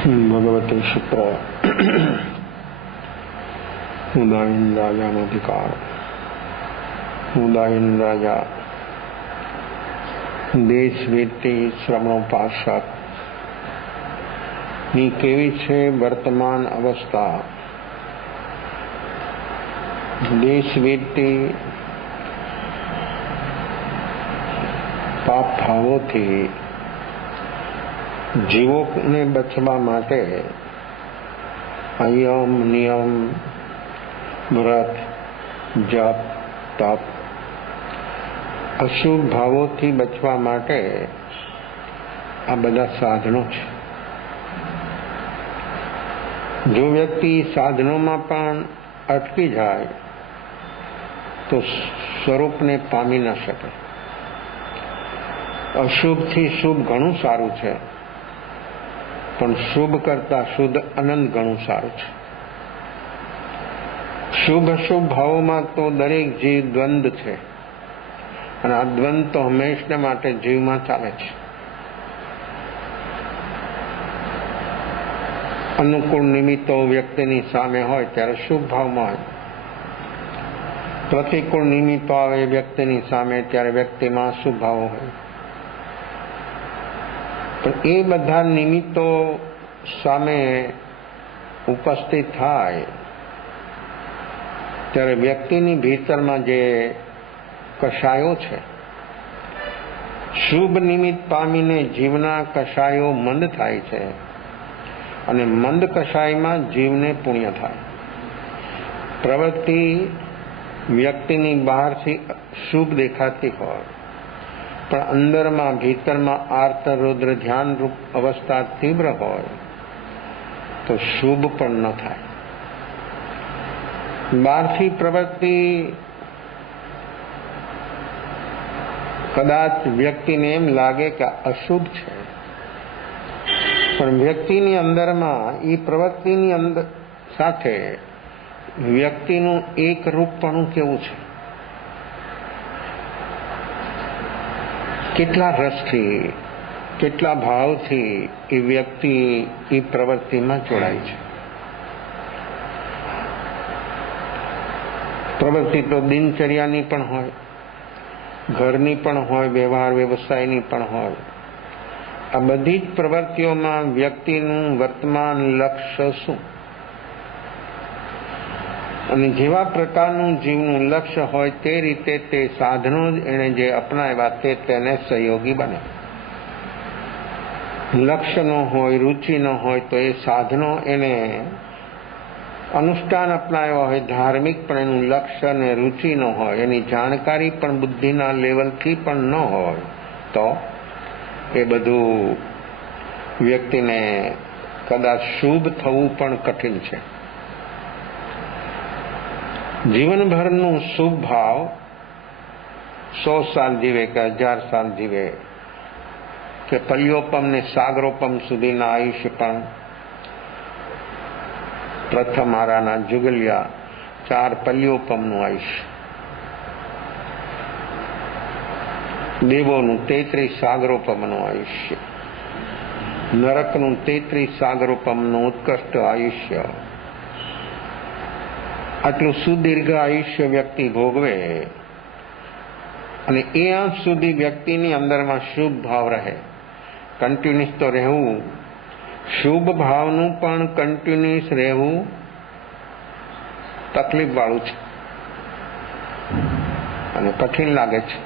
भगवते शुक्र उदायन राजाधिकार उदायन राजा देश વીતી શ્રવણોપાસક ની કેવી છે વર્તમાન અવસ્થા। દેશ વીતી પાપ ભાવોથી જીવોને બચવા માટે અયમ નિયમ વ્રત જપ તપ અશુભ ભાવોથી બચવા માટે આ બધા સાધનો છે। જો વ્યક્તિ સાધનોમાં પણ અટકી જાય તો સ્વરૂપને પામી ન શકે। અશુભથી શુભ ઘણું સારું છે, પણ શુભ કરતા શુદ્ધ અનંત ઘણું સારું છે। શુભ અશુભ ભાવોમાં તો દરેક જીવ દ્વંદ છે, અને આ દ્વંદ તો હંમેશા માટે જીવમાં ચાલે છે। અનુકૂળ નિમિત્તો વ્યક્તિની સામે હોય ત્યારે શુભ ભાવમાં હોય, પ્રતિકૂળ નિમિત્તો આવે વ્યક્તિની સામે ત્યારે વ્યક્તિમાં અશુભ ભાવ હોય। પણ એ બધા નિમિત્તો સામે ઉપસ્થિત થાય ત્યારે વ્યક્તિની ભીતરમાં જે કશાયો છે, શુભ નિમિત્ત પામીને જીવના કશાયો મંદ થાય છે, અને મંદ કશાયમાં જીવને પુણ્ય થાય। પ્રવૃત્તિ વ્યક્તિની બહારથી શુભ દેખાતી હોય, પણ અંદરમાં ભીતરમાં આર્ત રુદ્ર ધ્યાન રૂપ અવસ્થા તીવ્ર હોય તો શુભ પણ ન થાય। બહારથી પ્રવૃત્તિ કદાચ વ્યક્તિને એમ લાગે કે અશુભ છે, પણ વ્યક્તિની અંદરમાં એ પ્રવૃત્તિની અંદર સાથે વ્યક્તિનું એક રૂપપણું કેવું છે, કેટલા રસથી કેટલા ભાવથી એ વ્યક્તિ એ પ્રવૃત્તિમાં જોડાય છે। પ્રવૃત્તિ તો દિનચર્યાની પણ હોય, ઘરની પણ હોય, વ્યવહાર વ્યવસાયની પણ હોય। આ બધી જ પ્રવૃત્તિઓમાં વ્યક્તિનું વર્તમાન લક્ષ્ય શું, અને જેવા પ્રકારનું જીવનું લક્ષ્ય હોય તે રીતે તે સાધનો જ એણે જે અપનાવ્યા તે તેને સહયોગી બને। લક્ષ્ય ન હોય, રુચિ ન હોય તો એ સાધનો એને અનુષ્ઠાન અપનાવ્યા હોય, ધાર્મિક પણ એનું લક્ષ્ય અને રુચિ ન હોય, એની જાણકારી પણ બુદ્ધિના લેવલથી પણ ન હોય તો એ બધું વ્યક્તિને કદાચ શુભ થવું પણ કઠિન છે। જીવનભરનું શુભ ભાવ 100 સાલ જીવે કે 1000 સાલ જીવે કે પલ્યોપમ ને સાગરોપમ સુધીના આયુષ્ય પણ પ્રથમ આરાના જુગલિયા 4 પલ્યોપમનું આયુષ્ય, દેવોનું 33 સાગરોપમનું આયુષ્ય, નરકનું 33 સાગરોપમનું ઉત્કૃષ્ટ આયુષ્ય। આટલું સુદીર્ઘ આયુષ્ય વ્યક્તિ ભોગવે અને એ અંત સુધી વ્યક્તિની અંદરમાં શુભ ભાવ રહે, કન્ટિન્યુઅસ તો રહેવું, શુભ ભાવનું પણ કન્ટિન્યુઅસ રહેવું તકલીફ વાળું છે અને કઠિન લાગે છે।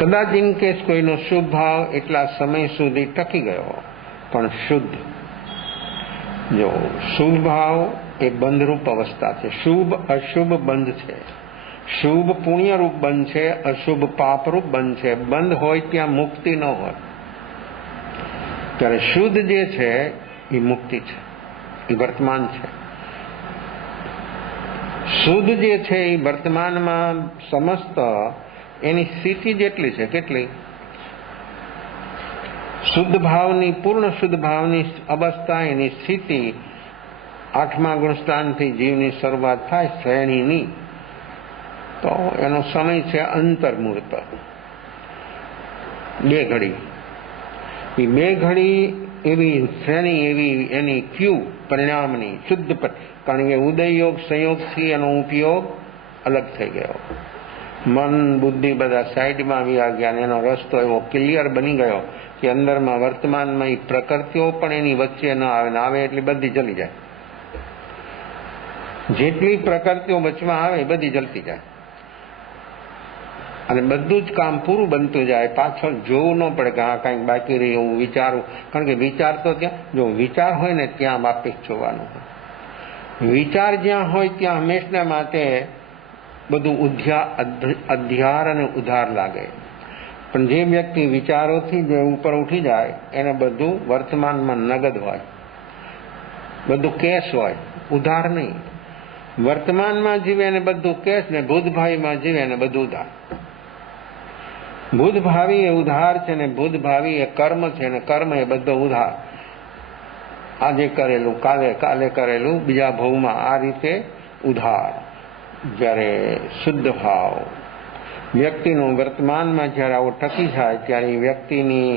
કદાચ ઇન કેસ કોઈનો શુભ ભાવ એટલા સમય સુધી ટકી ગયો, પણ શુદ્ધ, જો શુભ ભાવ એ બંધરૂપ અવસ્થા છે, શુભ અશુભ બંધ છે, શુભ પુણ્યરૂપ બંધ છે, અશુભ પાપરૂપ બંધ છે। બંધ હોય ત્યાં મુક્તિ ન હોય, ત્યારે શુદ્ધ જે છે એ મુક્તિ છે, એ વર્તમાન છે। શુદ્ધ જે છે એ વર્તમાનમાં સમસ્ત એની સ્થિતિ જેટલી છે, કેટલી શુદ્ધ ભાવની, પૂર્ણ શુદ્ધ ભાવની અવસ્થા, એની સ્થિતિ 8મા ગુણસ્થાનથી જીવની શરૂઆત થાય શ્રેણીની, તો એનો સમય છે અંતર્મુહૂર્ત, 2 ઘડી। એ બે ઘડી એવી શ્રેણી, એવી એની ક્યુ પરિણામની શુદ્ધ, કારણ કે ઉદય યોગ સંયોગથી એનો ઉપયોગ અલગ થઈ ગયો. મન બુદ્ધિ બધા સાઈડમાં આવી ગયા અને એનો રસ્તો એવો ક્લિયર બની ગયો કે અંદરમાં વર્તમાનમાં એ પ્રકૃતિઓ પણ એની વચ્ચે ન આવે, ને આવે એટલી બધી જલી જાય. જેટલી પ્રકૃતિઓ વચમાં આવે બધી જલતી જાય અને બધું જ કામ પૂરું બનતું જાય. પાછળ જોવું ન પડે કે હા કંઈક બાકી રહી એવું વિચારું, કારણ કે વિચાર તો ત્યાં, જો વિચાર હોય ને ત્યાં વાપિસ જોવાનું હોય. વિચાર જ્યાં હોય ત્યાં હંમેશના માટે બધું અધ્યાર અને ઉધાર લાગે. પણ જે વ્યક્તિ વિચારોથી જે ઉપર ઉઠી જાય એને બધું વર્તમાનમાં નગદ હોય, બધું કેશ હોય, ઉધાર નહીં. વર્તમાનમાં જીવે એને બધું કેશ, ને ભૂતભાવીમાં જીવે એને બધું ઉધાર. ભૂતભાવી એ ઉધાર છે ને ભૂતભાવી એ કર્મ છે, ને કર્મ એ બધો ઉધાર. આજે કરેલું કાલે કરેલું બીજા ભાવમાં, આ રીતે ઉધાર. જ્યારે શુદ્ધ ભાવ વ્યક્તિનો વર્તમાનમાં જ્યારે આવો ટકી જાય ત્યારે વ્યક્તિની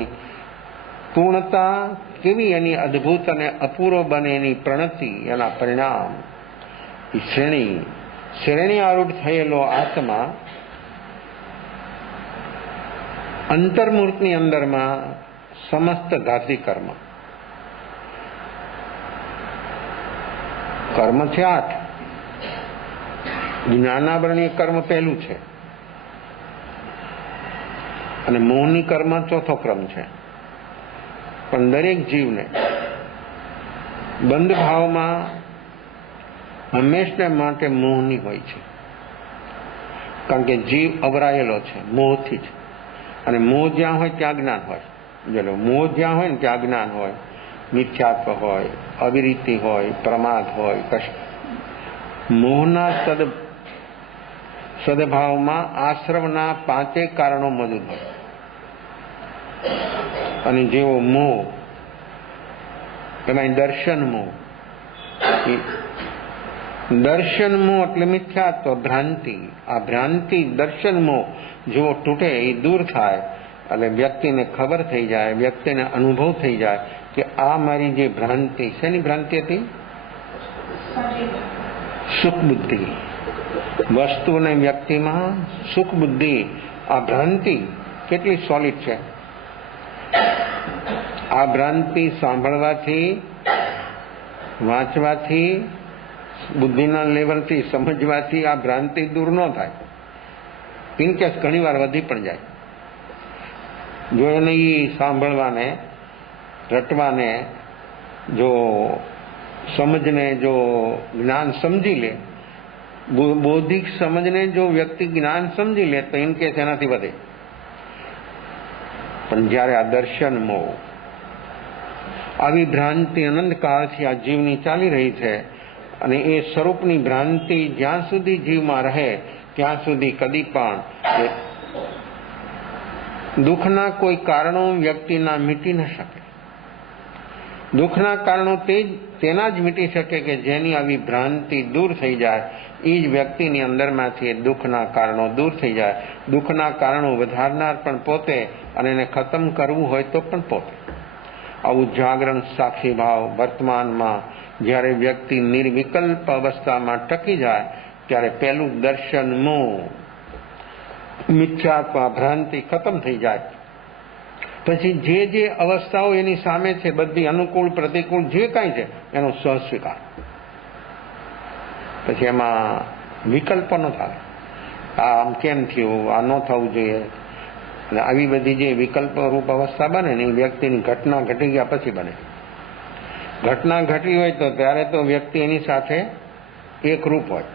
પૂર્ણતા કેવી, એની અદ્ભુત અને અપૂર્વ બને એની પ્રણતિ, એના પરિણામ, શ્રેણી આરૂઢ થયેલો આત્મા અંતર્મૂર્તની અંદરમાં સમસ્ત ઘાતી કર્મ છે 8. જ્ઞાનાવરણીય કર્મ પહેલું છે અને મોહની કર્મ ચોથો ક્રમ છે. પણ દરેક જીવને બંધ ભાવમાં હંમેશા માટે મોહની હોય છે, કારણ કે જીવ અવરાયેલો છે મોહથી જ. અને મોહ જ્યાં હોય ત્યાં જ્ઞાન હોય. ચલો, મોહ જ્યાં હોય ને ત્યાં જ્ઞાન હોય, મિથ્યાત્વ હોય, અવિરીતિ હોય, પ્રમાદ હોય. મોહના સદભાવમાં આશ્રવના 5 કારણો મોજૂદ હોય. અને જેવો મોહ, એમાં દર્શન મોહ એટલે મિથ્યાત્વ, ભ્રાંતિ. આ ભ્રાંતિ દર્શન મોહ જો તૂટે, એ દૂર થાય એટલે વ્યક્તિને ખબર થઈ જાય, વ્યક્તિને અનુભવ થઈ જાય કે આ મારી જે ભ્રાંતિ, શેની ભ્રાંતિ હતી? સુખ બુદ્ધિ. વસ્તુ અને વ્યક્તિમાં સુખ બુદ્ધિ, આ ભ્રાંતિ કેટલી સોલિડ છે. આ ભ્રાંતિ સાંભળવાથી, વાંચવાથી, બુદ્ધિના લેવલથી સમજવાથી આ ભ્રાંતિ દૂર ન થાય. ઇનકેસ ઘણી વાર વધી પણ જાય. જો એને સાંભળવાને, રટવાને, જો સમજને, જો જ્ઞાન સમજી લે, બૌદ્ધિક સમજને જો વ્યક્તિ જ્ઞાન સમજી લે તો ઇનકેસ એનાથી વધે. પણ જ્યારે આ દર્શન મોહ, આવી ભ્રાંતિ અનંતકાળથી આ જીવની ચાલી રહી છે, અને એ સ્વરૂપની ભ્રાંતિ જ્યાં સુધી જીવમાં રહે ત્યાં સુધી કદી પણ દુઃખના કોઈ કારણો વ્યક્તિના મીટી ન શકે. દુઃખના કારણો તેના જ મીટી શકે કે જેની આવી ભ્રાંતિ દૂર થઈ જાય. એ જ વ્યક્તિની અંદરમાંથી દુઃખના કારણો દૂર થઈ જાય. દુઃખના કારણો વધારનાર પણ પોતે, અને એને ખતમ કરવું હોય તો પણ પોતે. આવું જાગરણ સાક્ષી ભાવ વર્તમાનમાં જ્યારે વ્યક્તિ નિર્વિકલ્પ અવસ્થામાં ટકી જાય ત્યારે પહેલું દર્શન મોહ, મિથ્યાત્વ, ભ્રાંતિ ખતમ થઈ જાય. પછી જે અવસ્થાઓ એની સામે છે, બધી અનુકૂળ પ્રતિકૂળ જે કાંઈ છે એનો સ્વસ્વીકાર. પછી એમાં વિકલ્પો ન થાય. આમ કેમ થયું, આ ન થવું જોઈએ. અને આવી બધી જે વિકલ્પ રૂપ અવસ્થા બને ને, એ વ્યક્તિની ઘટના ઘટી ગયા પછી બને. ઘટના ઘટી હોય તો ત્યારે તો વ્યક્તિ એની સાથે એકરૂપ હોય.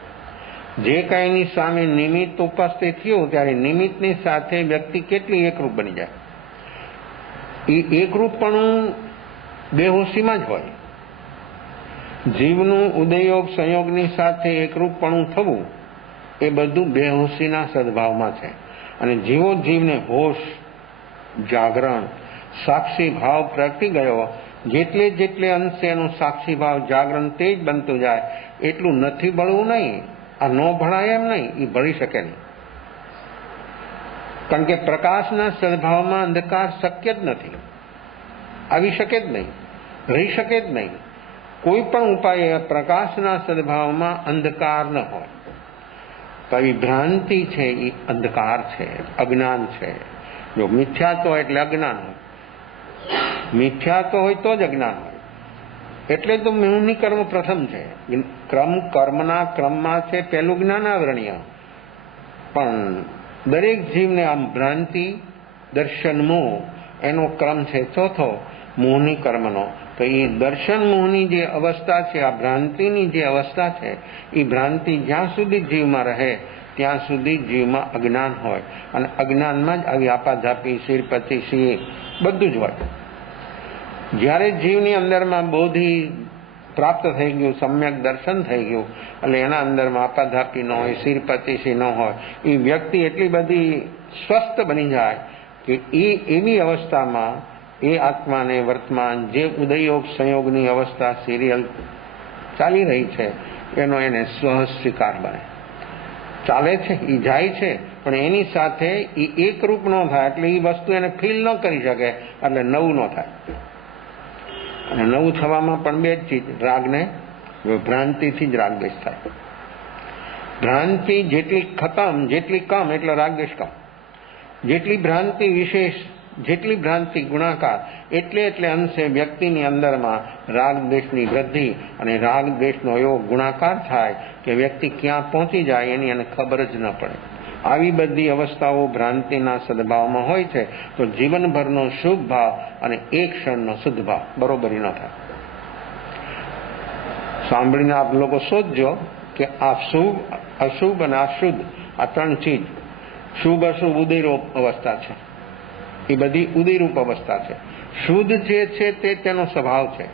જે કાંઈ એની સામે નિમિત્ત ઉપસ્થિત થયું ત્યારે નિમિત્તની સાથે વ્યક્તિ કેટલી એકરૂપ બની જાય. એ એકરૂપપણું બેહોશીમાં જ હોય. જીવનું ઉદયયોગ સંયોગની સાથે એકરૂપપણું થવું એ બધું બેહોશીના સદભાવમાં છે. અને જીવો જીવને હોશ, જાગરણ, સાક્ષી ભાવ પ્રગટી ગયો, જેટલે અંશે એનું સાક્ષી ભાવ જાગરણ તે જ બનતું જાય. એટલું નથી બળવું નહીં. આ ન ભણાય એમ નહીં, એ ભળી શકે નહીં. કારણ કે પ્રકાશના સદભાવમાં અંધકાર શક્ય જ નથી. આવી શકે જ નહીં, રહી શકે જ નહીં. કોઈ પણ ઉપાય પ્રકાશના સદભાવમાં અંધકાર ન હોય. તો આવી ભ્રાંતિ છે એ અંધકાર છે, અજ્ઞાન છે. જો મિથ્યાત્વ એટલે અજ્ઞાન હોય, મિથ્યાત્વ હોય તો જ અજ્ઞાન હોય. એટલે તો મુનિ કર્મ પ્રથમ છે. કર્મના ક્રમમાં છે પહેલું જ્ઞાનાવરણ્ય, પણ દરેક જીવને આમ ભ્રાંતિ દર્શન મોહ એનો ક્રમ છે ચોથો મોહની કર્મનો. તો એ દર્શન મોહની જે અવસ્થા છે, આ ભ્રાંતિની જે અવસ્થા છે, એ ભ્રાંતિ જ્યાં સુધી જીવમાં રહે ત્યાં સુધી જીવમાં અજ્ઞાન હોય, અને અજ્ઞાનમાં જ આવી આપાધાપી શિરપતિ સિંહ બધું જ હોય. જ્યારે જીવની અંદરમાં બોધિ પ્રાપ્ત થઈ ગયું, સમ્યક દર્શન થઈ ગયું, એટલે એના અંદરમાં આપાધાપી ન હોય, શિરપતિ સિંહ ન હોય, એ વ્યક્તિ એટલી બધી સ્વસ્થ બની જાય કે એ એવી અવસ્થામાં એ આત્માને વર્તમાન જે ઉદયયોગ સંયોગની અવસ્થા સિરિયલ ચાલી રહી છે એનો એને સહજ સ્વીકાર બને. ચાલે છે, એ જાય છે, પણ એની સાથે એ એકરૂપ ન થાય, એટલે એ વસ્તુ એને ફીલ ન કરી શકે, એટલે નવું ન થાય. અને નવું થવામાં પણ બે જ ચીજ, રાગને ભ્રાંતિથી જ રાગદ્વેષ થાય. ભ્રાંતિ જેટલી ખતમ, જેટલી કમ એટલે રાગદ્વેષ કમ. જેટલી ભ્રાંતિ વિશેષ, જેટલી ભ્રાંતિ ગુણાકાર, એટલે અંશે વ્યક્તિની અંદરમાં રાગદ્વેષની વૃદ્ધિ અને રાગદ્વેષનો એવો ગુણાકાર થાય કે વ્યક્તિ ક્યાં પહોંચી જાય એની એને ખબર જ ન પડે. આવી બધી અવસ્થાઓ ભ્રાંતિના સદભાવમાં હોય છે, તો જીવનભરનો શુભ ભાવ અને એક ક્ષણનો શુદ્ધ ભાવ બરોબરી ન થાય. સાંભળીને આપ લોકો શોધજો કે આ શુભ, અશુભ અને અશુદ્ધ, આ ત્રણ ચીજ, શુભ અશુભ ઉદયરૂપ અવસ્થા છે. એ બધી ઉદયરૂપ અવસ્થા છે. શુદ્ધ જે છે તે તેનો સ્વભાવ છે,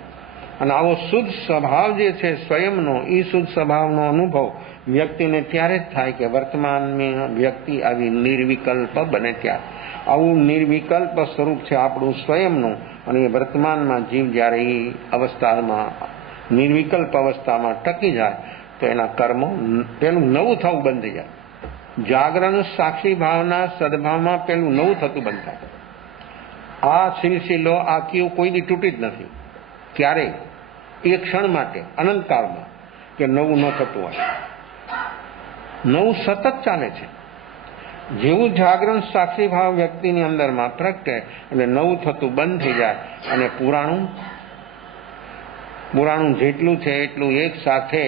અને આવો શુદ્ધ સ્વભાવ જે છે સ્વયંનો, એ શુદ્ધ સ્વભાવનો અનુભવ વ્યક્તિને ત્યારે જ થાય કે વર્તમાનમાં વ્યક્તિ આવી નિર્વિકલ્પ બને ત્યારે. આવું નિર્વિકલ્પ સ્વરૂપ છે આપણું સ્વયંનું, અને એ વર્તમાનમાં જીવ જ્યારે એ અવસ્થામાં, નિર્વિકલ્પ અવસ્થામાં ટકી જાય તો એના કર્મો પેલું નવું થવું બંધ થઈ જાય. જાગરણ સાક્ષી ભાવના સદભાવમાં પેલું નવું થતું બંધ થાય. આ સિલસિલો, આ કીવ કોઈ દી તૂટી જ નથી ક્યારેય, એક ક્ષણ માટે અનંતકાળમાં કે નવું ન થતું હોય. નવું સતત ચાલે છે. જેવું જાગરણ સાક્ષી ભાવ વ્યક્તિની અંદરમાં પ્રગટે એટલે નવું થતું બંધ થઈ જાય, અને પુરાણું જેટલું છે એટલું એક સાથે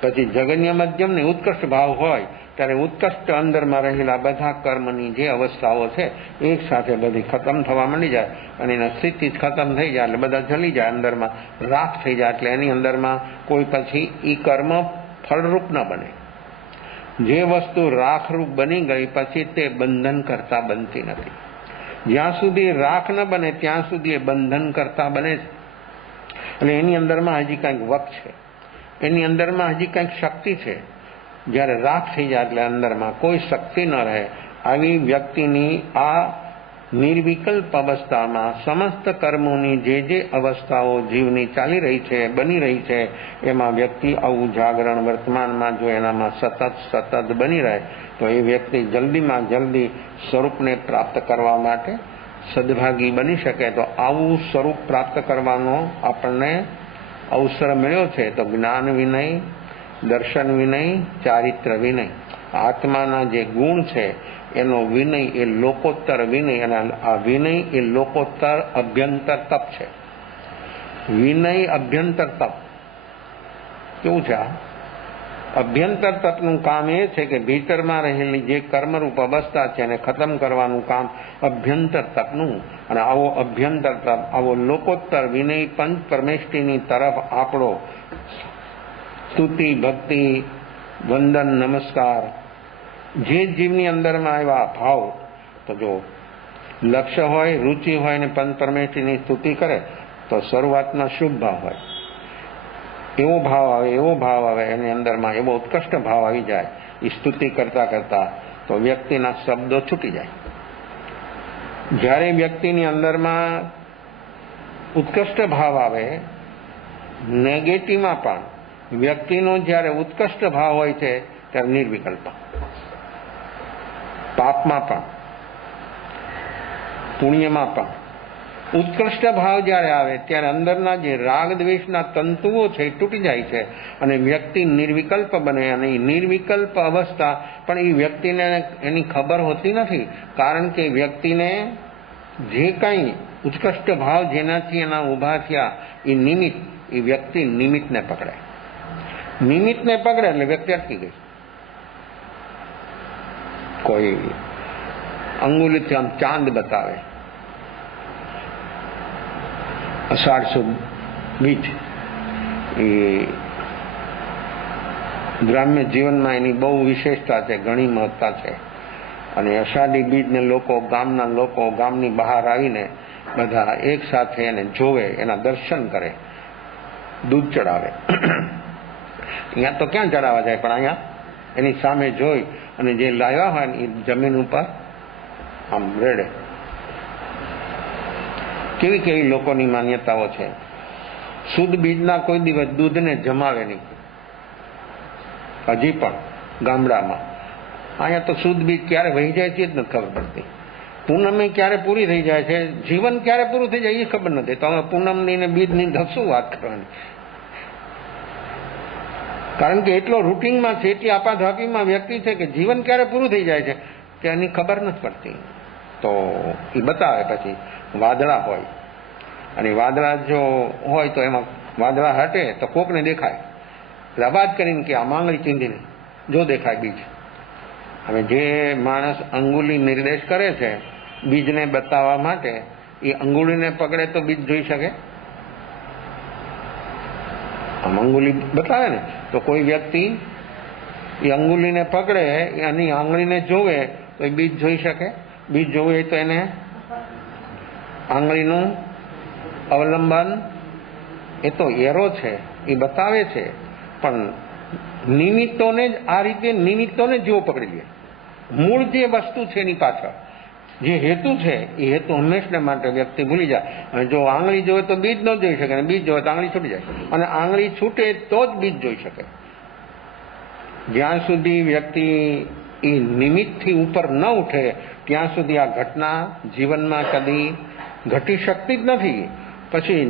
પછી જગન્ય મધ્યમ ને ઉત્કૃષ્ટ ભાવ હોય ત્યારે ઉત્કૃષ્ટ અંદરમાં રહેલા બધા કર્મની જે અવસ્થાઓ છે એક સાથે બધી ખતમ થવા માંડી જાય, અને એના સ્થિતિ ખતમ થઈ જાય એટલે બધા જલી જાય, અંદરમાં રાખ થઈ જાય. એટલે એની અંદરમાં કોઈ પછી એ કર્મ ફળરૂપ ન બને. જે વસ્તુ રાખરૂપ બની ગઈ પછી તે બંધન કરતા બનતી નથી. જ્યાં સુધી રાખ ન બને ત્યાં સુધી એ બંધન કરતા બને છે. એટલે એની અંદરમાં હજી કંઈક વક છે, એની અંદરમાં હજી કંઈક શક્તિ છે. જ્યારે રાખ થઈ જાય એટલે અંદરમાં કોઈ શક્તિ ન રહે. આવી વ્યક્તિની આ નિર્વિકલ્પ અવસ્થામાં સમસ્ત કર્મોની જે અવસ્થાઓ જીવની ચાલી રહી છે, બની રહી છે, એમાં વ્યક્તિ આવું જાગરણ વર્તમાનમાં જો એનામાં સતત બની રહે તો એ વ્યક્તિ જલ્દીમાં જલ્દી સ્વરૂપને પ્રાપ્ત કરવા માટે સદભાગી બની શકે. તો આવું સ્વરૂપ પ્રાપ્ત કરવાનો આપણને અવસર મળ્યો છે. તો જ્ઞાન વિનય, દર્શન વિનય, ચારિત્ર વિનય, આત્માના જે ગુણ છે એનો વિનય એ લોકોત્તર વિનય, અને આ વિનય એ લોકોત્તર અભ્યંતર તપ છે. વિનય અભ્યંતર તપ કેવું છે? આ અભ્યંતર તપનું કામ એ છે કે ભીતરમાં રહેલી જે કર્મરૂપ અવસ્થા છે એને ખતમ કરવાનું કામ અભ્યંતર તપનું. અને આવો અભ્યંતર તપ, આવો લોકોત્તર વિનય પંચ પરમેષ્ઠીની તરફ આપણો સ્તુતિ, ભક્તિ, વંદન, નમસ્કાર, જે જીવની અંદરમાં આવ્યા ભાવ, તો જો લક્ષ્ય હોય, રુચિ હોય ને પંચ પરમેષ્ઠીની સ્તુતિ કરે તો શરૂઆતમાં શુભ ભાવ હોય, એવો ભાવ આવે એની અંદરમાં એવો ઉત્કૃષ્ટ ભાવ આવી જાય. એ સ્તુતિ કરતા કરતા તો વ્યક્તિના શબ્દો છૂટી જાય. જ્યારે વ્યક્તિની અંદરમાં ઉત્કૃષ્ટ ભાવ આવે, નેગેટિવમાં પણ વ્યક્તિનો જ્યારે ઉત્કૃષ્ટ ભાવ હોય છે ત્યારે નિર્વિકલ્પ, પાપમાં પણ પુણ્યમાં પણ ઉત્કૃષ્ટ ભાવ જ્યારે આવે ત્યારે અંદરના જે રાગ દ્વેષના તંતુઓ છે એ તૂટી જાય છે અને વ્યક્તિ નિર્વિકલ્પ બને. અને નિર્વિકલ્પ અવસ્થા પણ એ વ્યક્તિને એની ખબર હોતી નથી, કારણ કે વ્યક્તિને જે કંઈ ઉત્કૃષ્ટ ભાવ જેનાથી એના ઊભા થયા એ નિમિત્ત, એ વ્યક્તિ નિમિત્તને પકડે. નિમિત્તને પકડે એટલે વ્યક્તિ અટકી ગઈ. કોઈ અંગુલીથી આમ ચાંદ બતાવે, અષાઢ સુદ બીજ, એ ગ્રામ્ય જીવનમાં એની બહુ વિશેષતા છે, ઘણી મહત્તા છે. અને અષાઢી બીજને લોકો, ગામના લોકો ગામની બહાર આવીને બધા એક સાથે એને જોવે, એના દર્શન કરે, દૂધ ચડાવે. અહીંયા તો ક્યાં ચડાવવા જાય, પણ અહીંયા એની સામે જોઈ અને જે લાવ્યા હોય ને એ જમીન ઉપર આમ રેડે. કેવી કેવી લોકોની માન્યતાઓ છે. શુદ્ધ બીજના કોઈ દિવસ દૂધને જમાવે નહીં, હજી પણ ગામડામાં. અહીંયા તો શુદ્ધ બીજ ક્યારે વહી જાય છે જ નથી ખબર પડતી. પૂનમે ક્યારે પૂરી થઈ જાય છે, જીવન ક્યારે પૂરું થઈ જાય એ ખબર નથી. તો પૂનમની ને બીજની શું વાત કરવાની, કારણ કે એટલો રૂટીનમાં છે, એટલી આપાધાપીમાં વ્યક્તિ છે કે જીવન ક્યારે પૂરું થઈ જાય છે તેની ખબર નથી પડતી. તો એ બતાવે. પછી વાદળા હોય, અને વાદળા જો હોય તો એમાં વાદળા હટે તો કોકને દેખાય, એટલે અવાજ કરીને કે આ માંગણી ચીંધીને જો દેખાય બીજ. હવે જે માણસ અંગુલી નિર્દેશ કરે છે બીજને બતાવવા માટે, એ અંગુલીને પકડે તો બીજ જોઈ શકે? આમ અંગુલી બતાવે ને, તો કોઈ વ્યક્તિ એ અંગુલીને પકડે, એની આંગળીને જોવે તો એ બીજ જોઈ શકે? બીજ જોવે તો એને આંગળીનું અવલંબન, એ તો એરો છે, એ બતાવે છે. પણ નિમિત્તોને જ આ રીતે નિમિત્તોને જેવો પકડી લે. મૂળ જે વસ્તુ છે એની પાછળ જે હેતુ છે એ હેતુ હંમેશને માટે વ્યક્તિ ભૂલી જાય. અને જો આંગળી જોવે તો બીજ ન જોઈ શકે, અને બીજ જોવે તો આંગળી છૂટી જાય, અને આંગળી છૂટે તો જ બીજ જોઈ શકે. જ્યાં સુધી વ્યક્તિ એ નિમિત્તથી ઉપર ન ઉઠે ત્યાં સુધી આ ઘટના જીવનમાં કદી ઘટી શકતી જ નથી. પછી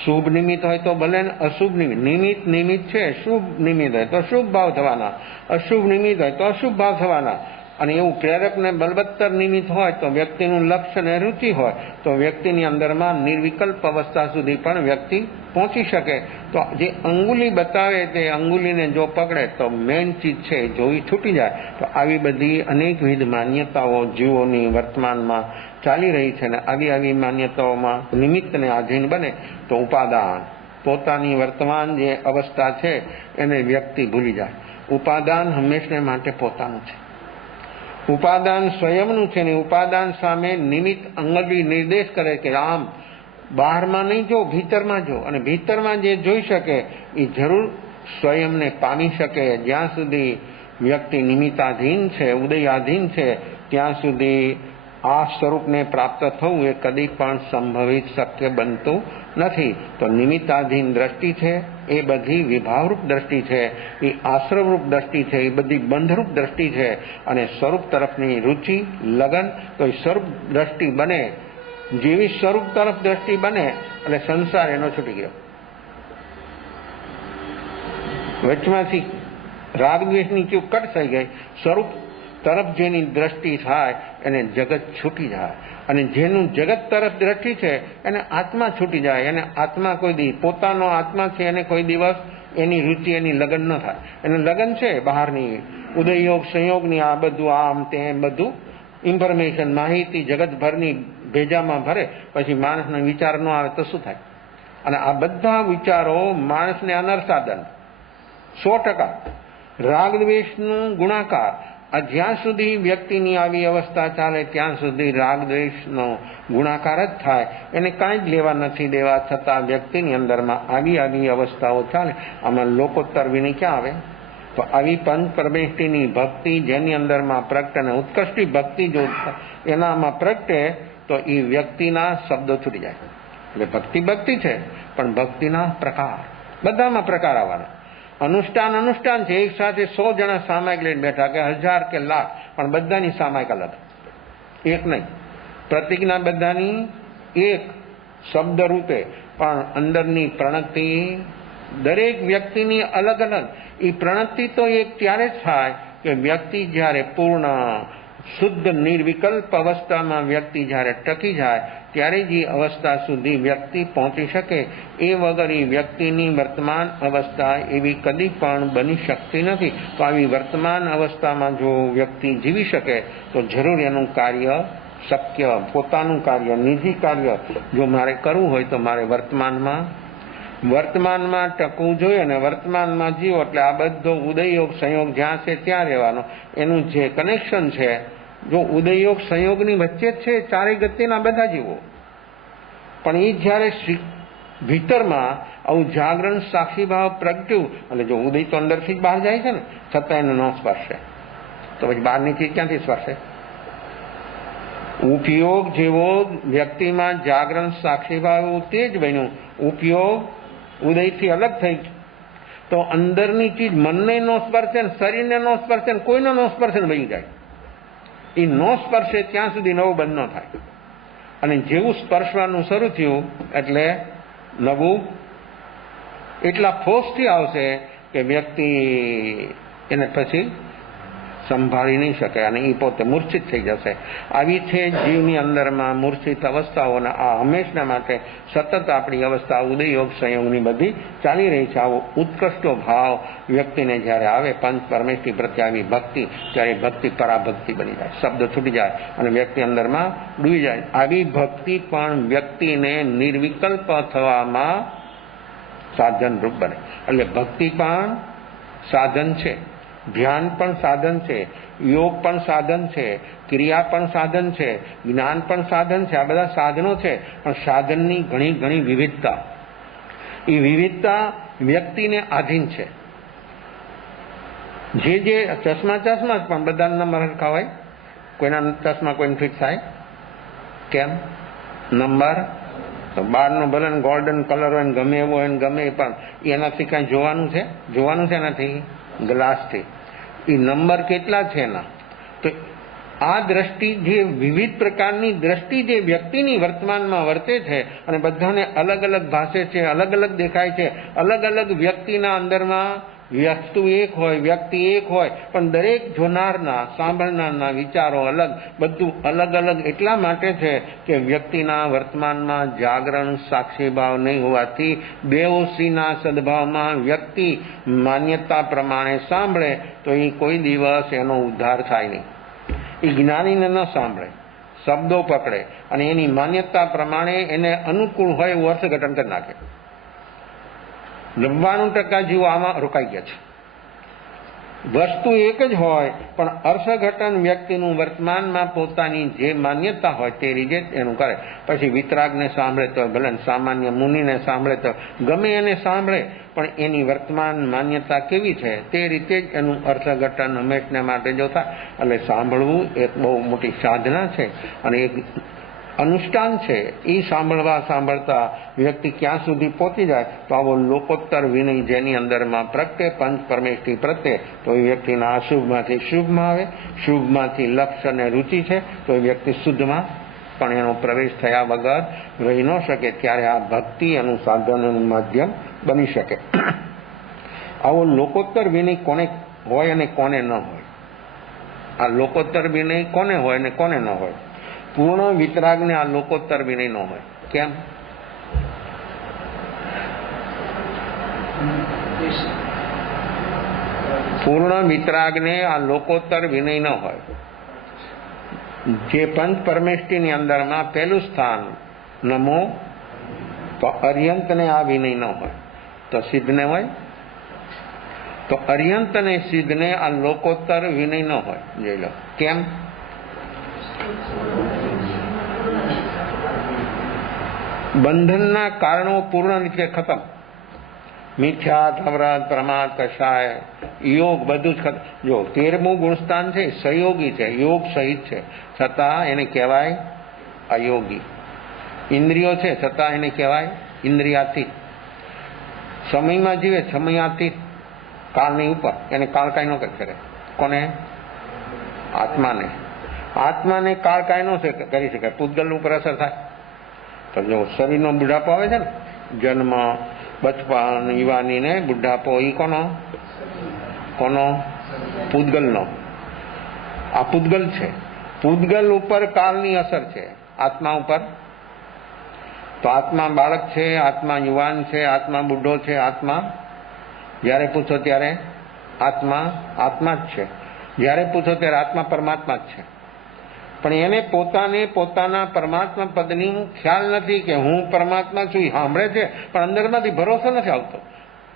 શુભ નિમિત્ત હોય તો ભલે, અશુભ નિમિત્ત નિમિત્ત છે. શુભ નિમિત્ત હોય તો શુભ ભાવ થવાના, અશુભ નિમિત્ત હોય તો અશુભ ભાવ થવાના. અને એવું પ્રેરક ને બલવત્તર નિમિત્ત હોય તો વ્યક્તિનું લક્ષ્ય ને રુચિ હોય તો વ્યક્તિની અંદરમાં નિર્વિકલ્પ અવસ્થા સુધી પણ વ્યક્તિ પહોંચી શકે. તો જે અંગુલી બતાવે તે અંગુલીને જો પકડે તો મેઇન ચીજ છે જોઈ છૂટી જાય. તો આવી બધી અનેકવિધ માન્યતાઓ જીવોની વર્તમાનમાં ચાલી રહી છે. ને આવી માન્યતાઓમાં નિમિત્તને આધીન બને તો ઉપાદાન, પોતાની વર્તમાન જે અવસ્થા છે એને વ્યક્તિ ભૂલી જાય. ઉપાદાન હંમેશને માટે પોતાનું છે. ઉપાદાન સ્વયંનું છે ને ઉપાદાન સામે નિમિત્ત અંગલી નિર્દેશ કરે કે આમ બહારમાં નહીં જો, ભીતરમાં જો. અને ભીતરમાં જે જોઈ શકે એ જરૂર સ્વયંને પામી શકે. જ્યાં સુધી વ્યક્તિ નિમિત્તાધીન છે, ઉદયાધીન છે, ત્યાં સુધી આ સ્વરૂપને પ્રાપ્ત થવું એ કદી પણ સંભવિત શક્ય બનતું નથી. તો નિમિત્તાધીન દ્રષ્ટિ છે એ બધી વિભાવરૂપ દ્રષ્ટિ છે, એ આશ્રવરૂપ દ્રષ્ટિ છે, એ બધી બંધરૂપ દ્રષ્ટિ છે. અને સ્વરૂપ તરફની રુચિ, લગન, તો એ સ્વરૂપ દ્રષ્ટિ બને. જેવી સ્વરૂપ તરફ દ્રષ્ટિ બને એટલે સંસાર એનો છૂટી ગયો. વચમાંથી રાગદ્વેષની ચૂક કટ થઈ ગઈ. સ્વરૂપ તરફ જેની દ્રષ્ટિ થાય એને જગત છૂટી જાય. અને જેનું જગત તરફ દ્રષ્ટિ છે એને આત્મા છૂટી જાય. એને આત્મા કોઈ દી, પોતાનો આત્મા છે એને કોઈ દિવસ એની રુચિ, એની લગન ન થાય. એને લગન છે બહારની ઉદયયોગ સંયોગની, આ બધું આમ તેમ બધું ઇન્ફોર્મેશન, માહિતી જગતભરની ભેજામાં ભરે, પછી માણસને વિચાર ન આવે તો શું થાય? અને આ બધા વિચારો માણસને અનર્સાદન 100%. રાગદ્વેષનું ગુણાકાર, આ જ્યાં સુધી વ્યક્તિની આવી અવસ્થા ચાલે ત્યાં સુધી રાગદ્વેષનો ગુણાકાર જ થાય. એને કાંઈ જ લેવા નથી દેવા, છતાં વ્યક્તિની અંદરમાં આવી અવસ્થાઓ ચાલે. આમાં લોકોત્તર વિની ક્યાં આવે? તો આવી પંચ પરમેષ્ટિની ભક્તિ જેની અંદરમાં પ્રગટે, અને ઉત્કૃષ્ટી ભક્તિ જો એનામાં પ્રગટે તો એ વ્યક્તિના શબ્દો છૂટી જાય. એટલે ભક્તિ છે, પણ ભક્તિના પ્રકાર, બધામાં પ્રકાર આવવાના. અનુષ્ઠાન છે. એક સાથે 100 જણા સામાયિક લઈને બેઠા, કે 1000 કે લાખ, પણ બધાની સામાયિક અલગ, એક નહીં. પ્રતિજ્ઞા બધાની એક, શબ્દ રૂપે, પણ અંદરની પ્રણતિ દરેક વ્યક્તિની અલગ અલગ. એ પ્રણતિ તો એક ત્યારે જ થાય કે વ્યક્તિ જ્યારે પૂર્ણ શુદ્ધ નિર્વિકલ્પ અવસ્થામાં વ્યક્તિ જ્યારે ટકી જાય ત્યારે જ એ અવસ્થા સુધી વ્યક્તિ પહોંચી શકે. એ વગર એ વ્યક્તિની વર્તમાન અવસ્થા એવી કદી પણ બની શકતી નથી. તો આવી વર્તમાન અવસ્થામાં જો વ્યક્તિ જીવી શકે તો જરૂર એનું કાર્ય શક્ય, પોતાનું કાર્ય, નિજી કાર્ય જો મારે કરવું હોય તો મારે વર્તમાનમાં ટકવું જોઈએ અને વર્તમાનમાં જીવો. એટલે આ બધો ઉદયયોગ સંયોગ જ્યાં છે ત્યાં રહેવાનો. એનું જે કનેક્શન છે જો ઉદયયોગ સંયોગની વચ્ચે જ છે ચારેય ગતિના બધા જીવો. પણ એ જ્યારે ભીતરમાં આવું જાગરણ સાક્ષી ભાવ પ્રગટ્યું, એટલે જો ઉદય તો અંદરથી જ બહાર જાય છે ને, છતાં એને ન સ્પર્શે તો પછી બહારની ચીજ ક્યાંથી સ્પર્શે? ઉપયોગ જેવો વ્યક્તિમાં જાગરણ સાક્ષી ભાવ તે જ બન્યું. ઉપયોગ ઉદયથી અલગ થઈ તો અંદરની ચીજ મનને ન સ્પર્શે ને શરીરને ન સ્પર્શે ને કોઈને ન સ્પર્શે ને વહી જાય. એ ન સ્પર્શે ત્યાં સુધી નવો બંધ ન થાય. અને જેવું સ્પર્શવાનું શરૂ થયું એટલે નવું એટલા ફોર્સથી આવશે કે વ્યક્તિ એને પછી સંભાળી નહીં શકે અને એ પોતે મૂર્છિત થઈ જશે. આવી છે જીવની અંદરમાં મૂર્છિત અવસ્થાઓના આ હંમેશના માટે સતત આપણી અવસ્થા ઉદયયોગ સંયોગની બધી ચાલી રહી છે. આવો ઉત્કૃષ્ટ ભાવ વ્યક્તિને જ્યારે આવે પંચ પરમેષ્ઠી પ્રત્યે આવી ભક્તિ, ત્યારે ભક્તિ પરાભક્તિ બની જાય, શબ્દ છૂટી જાય અને વ્યક્તિ અંદરમાં ડૂબી જાય. આવી ભક્તિ પણ વ્યક્તિને નિર્વિકલ્પ થવામાં સાધનરૂપ બને. એટલે ભક્તિ પણ સાધન છે, ધ્યાન પણ સાધન છે, યોગ પણ સાધન છે, ક્રિયા પણ સાધન છે, જ્ઞાન પણ સાધન છે. આ બધા સાધનો છે, પણ સાધનની ઘણી ઘણી વિવિધતા. એ વિવિધતા વ્યક્તિને આધીન છે. જે ચશ્મા પણ બધાના નંબર હરખા હોય? કોઈના ચશ્મા કોઈને ફિટ થાય? કેમ? નંબર તો બહારનો ભલે ગોલ્ડન કલર હોય ને ગમે એવો હોય ને ગમે, પણ એનાથી કાંઈ જોવાનું છે એનાથી ગ્લાસથી એ નંબર કેટલા છે એના. તો આ દ્રષ્ટિ, જે વિવિધ પ્રકારની દ્રષ્ટિ જે વ્યક્તિની વર્તમાનમાં વર્તે છે અને બધાને અલગ અલગ ભાષે છે, અલગ અલગ દેખાય છે, અલગ અલગ વ્યક્તિના અંદરમાં વ્યક્તિ એક હોય, પણ દરેક જોનારના, સાંભળનારના વિચારો અલગ, બધું અલગ અલગ એટલા માટે છે કે વ્યક્તિના વર્તમાનમાં જાગરણ સાક્ષી ભાવ નહીં હોવાથી બેહોશીના સદભાવમાં વ્યક્તિ માન્યતા પ્રમાણે સાંભળે તો એ કોઈ દિવસ એનો ઉદ્ધાર થાય નહીં. એ જ્ઞાનીને ન સાંભળે, શબ્દો પકડે અને એની માન્યતા પ્રમાણે એને અનુકૂળ હોય એવું અર્થઘટન કરી નાખે. 99% જીવો આમાં રોકાઈ ગયા છે. વસ્તુ એક જ હોય પણ અર્થઘટન વ્યક્તિનું વર્તમાનમાં પોતાની જે માન્યતા હોય તે રીતે એનું કરે. પછી વિતરાગને સાંભળે તો ભલે, સામાન્ય મુનિને સાંભળે તો ગમે એને સાંભળે, પણ એની વર્તમાન માન્યતા કેવી છે તે રીતે જ એનું અર્થઘટન હંમેશને માટે જો થાય. એટલે સાંભળવું એક બહુ મોટી સાધના છે અને એક અનુષ્ઠાન છે. એ સાંભળતા વ્યક્તિ ક્યાં સુધી પહોંચી જાય તો આવો લોકોત્તર વિનય જેની અંદરમાં પ્રગટે પંચ પરમેષ્ઠી પ્રત્યે, તો એ વ્યક્તિના અશુભમાંથી શુભમાં આવે, શુભમાંથી લક્ષ્ય અને રુચિ છે તો એ વ્યક્તિ શુદ્ધમાં પણ એનો પ્રવેશ થયા વગર રહી ન શકે. ત્યારે આ ભક્તિ એનું સાધન, એનું માધ્યમ બની શકે. આવો લોકોત્તર વિનય કોને હોય અને કોને ન હોય? આ લોકોત્તર વિનય કોને હોય અને કોને ન હોય? પૂર્ણ વિતરાગને આ લોકોત્તર વિનય ન હોય. કેમ? પૂર્ણ વિતરાગને આ લોકોત્તર વિનય ન હોય. જે પંચ પરમેષ્ઠીની અંદરમાં પહેલું સ્થાન નમો, તો અર્યંતને આ વિનય ન હોય. તો સિદ્ધને હોય? તો અર્યંત અને સિદ્ધને આ લોકોત્તર વિનય ન હોય. જોઈ લો કેમ? બંધનના કારણો પૂર્ણ રીતે ખતમ. મિથ્યા, ધવરાત, પ્રમાદ, કષાય, યોગ બધું જ ખતમ. જો 13મું ગુણસ્થાન છે સહયોગી છે, યોગ સહિત છે, છતાં એને કહેવાય અયોગી. ઇન્દ્રિયો છે છતાં એને કહેવાય ઇન્દ્રિયાતીત. સમયમાં જીવે, સમયાતીત, કાળની ઉપર, એને કાળ કાંઈ ન કરી શકે. કોને? આત્માને. આત્માને કાળ કાંઈ ન કરી શકે. પૂતગલ ઉપર અસર થાય. તો જો શરીરનો બુઢાપો આવે છે ને, જન્મ, બચપન, યુવાની ને બુઢાપો, એ કોનો પૂતગલનો. આ પૂતગલ છે. પૂતગલ ઉપર કાળની અસર છે, આત્મા ઉપર. તો આત્મા બાળક છે, આત્મા યુવાન છે, આત્મા બુઢો છે. આત્મા જ્યારે પૂછો ત્યારે આત્મા જ છે. જ્યારે પૂછો ત્યારે આત્મા પરમાત્મા જ છે. પણ એને પોતાના પરમાત્મા પદની ખ્યાલ નથી કે હું પરમાત્મા છું. સાંભળે છે પણ અંદરમાંથી ભરોસો નથી આવતો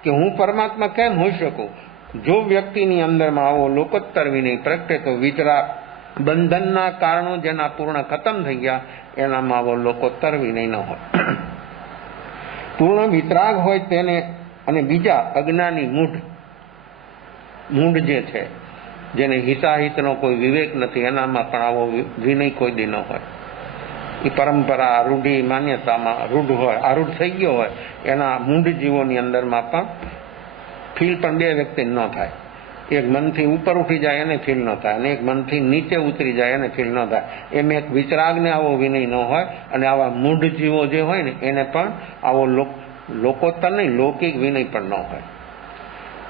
કે હું પરમાત્મા કેમ હોઈ શકું. જો વ્યક્તિની અંદરમાં આવો લોકોત્તર વિનય પ્રગટે તો વિતરાગ, બંધનના કારણો જેના પૂર્ણ ખતમ થઈ ગયા, એનામાં આવો લોકોત્તર વિનય ન હોય. પૂર્ણ વિતરાગ હોય તેને, અને બીજા અજ્ઞાની મૂઢ જે છે, જેને હિતાહિતનો કોઈ વિવેક નથી, એનામાં પણ આવો વિનય કોઈ દી ન હોય. એ પરંપરા, રૂઢિ, માન્યતામાં રૂઢ હોય, આરૂઢ થઈ ગયો હોય, એના મૂઢ જીવોની અંદરમાં પણ ફીલ પણ બે વ્યક્તિ ન થાય. એક મનથી ઉપર ઉઠી જાય એને ફીલ ન થાય, અને એક મનથી નીચે ઉતરી જાય એને ફીલ ન થાય. એમ એક વિતરાગને આવો વિનય ન હોય, અને આવા મૂઢ જીવો જે હોય ને એને પણ આવો લોકોત્તર નહીં, લૌકિક વિનય પણ ન હોય.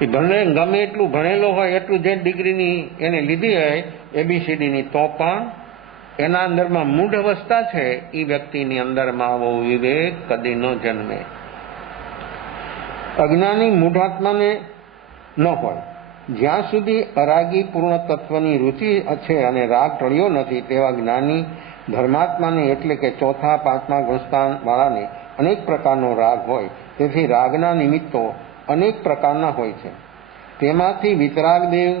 એ ભલે ગમે એટલું ભણેલો હોય, એટલું જે ડિગ્રીની એને લીધી હોય ABCDની, તો પણ એના અંદરમાં મૂઢ અવસ્થા છે. એ વ્યક્તિની અંદરમાં આવો વિવેક કદી ન જન્મે. અજ્ઞાની મૂઢાત્માને ન હોય. જ્યાં સુધી અરાગી પૂર્ણ તત્વની રુચિ છે અને રાગ ટળ્યો નથી, તેવા જ્ઞાની ધર્માત્માને, એટલે કે ચોથા પાંચમા ગુણસ્થાન વાળાને અનેક પ્રકારનો રાગ હોય. તેથી રાગના નિમિત્તો અનેક પ્રકારના હોય છે. તેમાંથી વિતરાગદેવ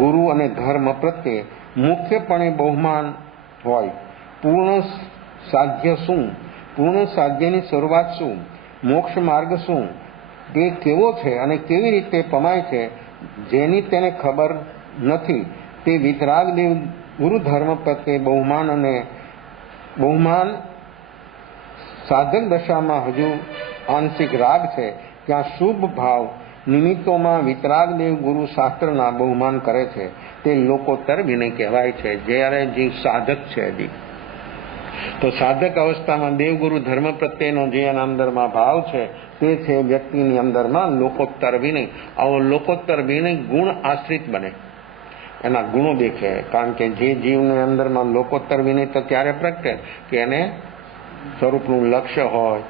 ગુરુ અને ધર્મ પ્રત્યે મુખ્યપણે બહુમાન હોય. પૂર્ણ સાધ્ય શું, પૂર્ણ સાધ્યની શરૂઆત શું, મોક્ષ માર્ગ શું, તે કેવો છે અને કેવી રીતે પમાય છે, જેની તેને ખબર નથી, તે વિતરાગદેવ ગુરુ ધર્મ પ્રત્યે બહુમાન સાધક દશામાં હજુ આંશિક રાગ છે. ત્યાં શુભ ભાવ નિમિત્તોમાં વિતરાગદેવ ગુરુ શાસ્ત્રના બહુમાન કરે છે. તે લોકોત્તર વિનય કહેવાય છે. જ્યારે જીવ સાધક છે, તો સાધક અવસ્થામાં દેવગુરુ ધર્મ પ્રત્યેનો જે એના અંદરમાં ભાવ છે, તે છે વ્યક્તિની અંદરમાં લોકોત્તર વિનય. આવો લોકોત્તર વિનય ગુણ આશ્રિત બને, એના ગુણો દેખે. કારણ કે જે જીવની અંદરમાં લોકોત્તર વિનય તો ત્યારે પ્રગટે કે એને સ્વરૂપનું લક્ષ્ય હોય,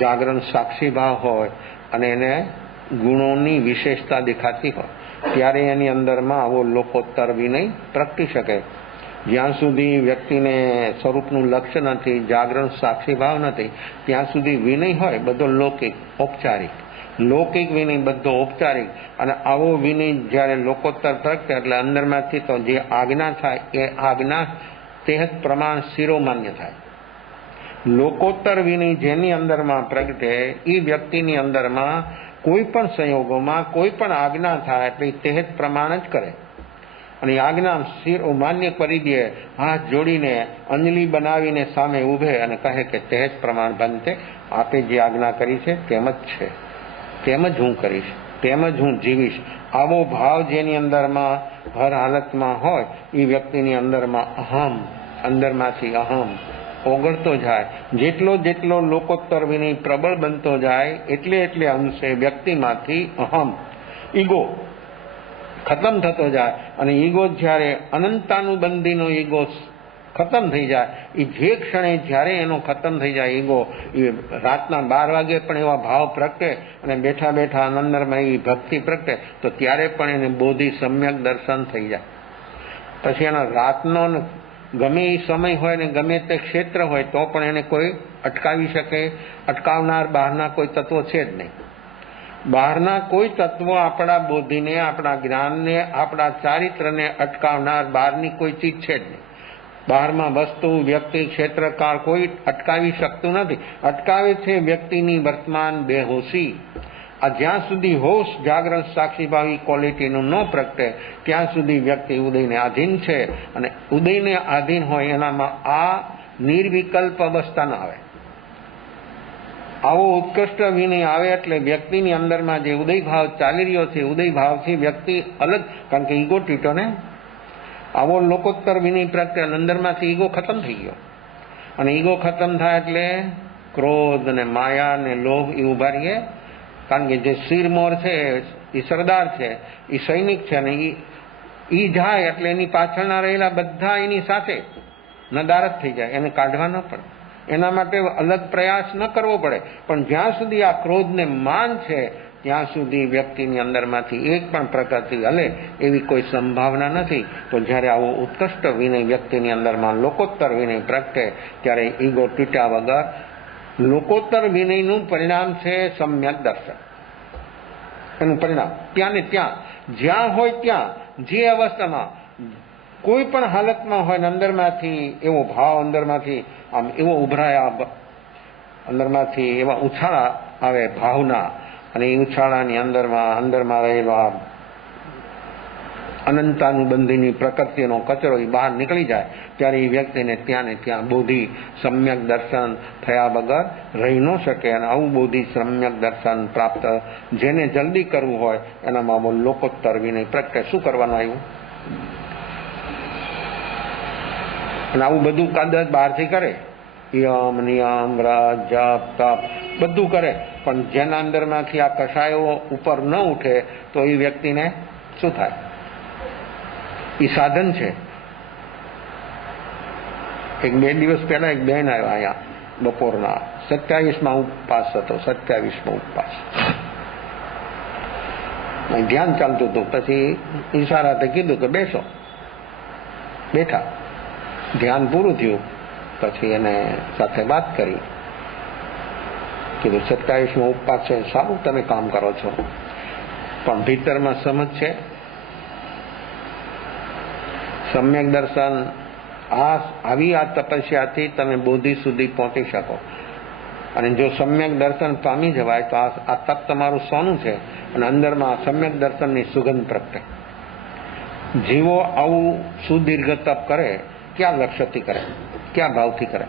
જાગરણ સાક્ષી ભાવ હોય, અને એને ગુણોની વિશેષતા દેખાતી હોય, ત્યારે એની અંદરમાં આવો લોકોત્તર વિનય પ્રગટી શકે. જ્યાં સુધી વ્યક્તિને સ્વરૂપનું લક્ષ્ય નથી, જાગરણ સાક્ષી ભાવ નથી, ત્યાં સુધી વિનય હોય બધો લૌકિક વિનય બધો ઔપચારિક. અને આવો વિનય જ્યારે લોકોત્તર પ્રગટે એટલે અંદરમાંથી તો જે આજ્ઞા થાય એ આજ્ઞા તે જ પ્રમાણ શિરોમાન્ય થાય. લોકોત્તર વિનય જેની અંદરમાં પ્રગટે, એ વ્યક્તિની અંદરમાં કોઈ પણ સંયોગોમાં કોઈ પણ આજ્ઞા થાય એટલે તે જ પ્રમાણ જ કરે. અને આજ્ઞા શિર માન્ય કરી દે, હાથ જોડીને અંજલિ બનાવીને સામે ઉભે અને કહે કે તે જ પ્રમાણ બનતે, આપે જે આજ્ઞા કરી છે તેમ જ છે, તેમ જ હું કરીશ, તેમ જ હું જીવીશ. આવો ભાવ જેની અંદરમાં હર હાલતમાં હોય, એ વ્યક્તિની અંદરમાં અંદરમાંથી અહમ ઓગળતો જાય. જેટલો લોકોત્તર વિનય પ્રબળ બનતો જાય, એટલે અંશે વ્યક્તિમાંથી અહમ, ઈગો ખતમ થતો જાય. અને ઈગો જ્યારે અનંતાનુબંધીનો ઈગો ખતમ થઈ જાય, એ જે ક્ષણે જ્યારે એનો ખતમ થઈ જાય ઈગો, એ રાતના 12 વાગે પણ એવા ભાવ પ્રગટે અને બેઠા બેઠા આનંદમાં એ ભક્તિ પ્રગટે, તો ત્યારે પણ એને બોધિ સમ્યક દર્શન થઈ જાય. પછી એના રાતનો ગમે એ સમય હોય ને ગમે તે ક્ષેત્ર હોય, તો પણ એને કોઈ અટકાવી શકે, અટકાવનાર બહારના કોઈ તત્વો છે જ નહીં. બહારના કોઈ તત્વો આપણા બોધિને, આપણા જ્ઞાનને, આપણા ચારિત્રને અટકાવનાર બહારની કોઈ ચીજ છે જ નહીં. બહારમાં વસ્તુ, વ્યક્તિ, ક્ષેત્ર, કાળ કોઈ અટકાવી શકતું નથી. અટકાવે છે વ્યક્તિની વર્તમાન બેહોશી. આ જ્યાં સુધી હોશ, જાગરણ, સાક્ષીભાવી ક્વોલિટીનું ન પ્રગટે, ત્યાં સુધી વ્યક્તિ ઉદયને આધીન છે. અને ઉદયને આધીન હોય એનામાં આ નિર્વિકલ્પ અવસ્થા ન આવે. આવો ઉત્કૃષ્ટ વિનય આવે એટલે વ્યક્તિની અંદરમાં જે ઉદય ભાવ ચાલી રહ્યો છે, ઉદય ભાવથી વ્યક્તિ અલગ. કારણ કે ઈગો તૂટ્યો ને, આવો લોકોત્તર વિનય પ્રગટે અંદરમાંથી ઈગો ખતમ થઈ ગયો. અને ઈગો ખતમ થાય એટલે ક્રોધ ને માયા ને લોભ એ ઉભા રહીએ. કારણ કે જે શિરમોર છે એ સરદાર છે, એ સૈનિક છે, અને એ જાય એટલે એની પાછળના રહેલા બધા એની સાથે નદારદ થઈ જાય, એને કાઢવા ન પડે. એના માટે અલગ પ્રયાસ ન કરવો પડે. પણ જ્યાં સુધી આ ક્રોધ ને માન છે ત્યાં સુધી વ્યક્તિની અંદરમાંથી એક પણ પ્રકૃતિ હલે એવી કોઈ સંભાવના નથી. તો જ્યારે આવો ઉત્કૃષ્ટ વિનય વ્યક્તિની અંદરમાં લોકોત્તર વિનય પ્રગટે ત્યારે ઈગો તૂટ્યા વગર લોકોત્તર વિનયનું પરિણામ છે સમ્યક દર્શન. એનું પરિણામ ત્યાં ને ત્યાં, જ્યાં હોય ત્યાં, જે અવસ્થામાં, કોઈ પણ હાલતમાં હોય, અંદરમાંથી એવો ભાવ, અંદરમાંથી આમ એવો ઉભરાયા, અંદરમાંથી એવા ઉછાળા આવે ભાવના, અને એ ઉછાળાની અંદરમાં રહેલો આ અનંતાનુબંધીની પ્રકૃતિનો કચરો એ બહાર નીકળી જાય ત્યારે એ વ્યક્તિને ત્યાં ને ત્યાં બોધિ સમ્યક દર્શન થયા વગર રહી ન શકે. અને આવું બોધિ સમ્યક દર્શન પ્રાપ્ત જેને જલ્દી કરવું હોય એનામાં લોકોત્તર વિનય પ્રગટે. શું કરવાનું આવ્યું? અને આવું બધું કદાચ બહારથી કરે, યમ નિયમ વ્રત જપ તપ બધું કરે, પણ જેના અંદરમાંથી આ કષાયો ઉપર ન ઉઠે તો એ વ્યક્તિને શું થાય? એ સાધન છે. એક 2 દિવસ પહેલા એક બેન આવ્યા અહીંયા બપોરના 27માં ઉપવાસ હતો. 27માં ઉપવાસ ધ્યાન ચાલતું હતું. પછી ઈશારાથી કીધું કે બેસો. બેઠા, ધ્યાન પૂરું થયું. પછી એને સાથે વાત કરી, કીધું 27મો ઉપવાસ છે, સારું તમે કામ કરો છો, પણ ભીતરમાં સમજ છે સમ્યક દર્શન આવી આ તપસ્યાથી તમે બોધિ સુધી પહોંચી શકો. અને જો સમ્યક દર્શન પામી જવાય તો આ તપ તમારું સોનું છે. અને અંદરમાં સમ્યક દર્શનની સુગંધ પ્રગટે. જીવો આવું સુદીર્ઘ તપ કરે, ક્યાં લક્ષ્યથી કરે, ક્યાં ભાવથી કરે,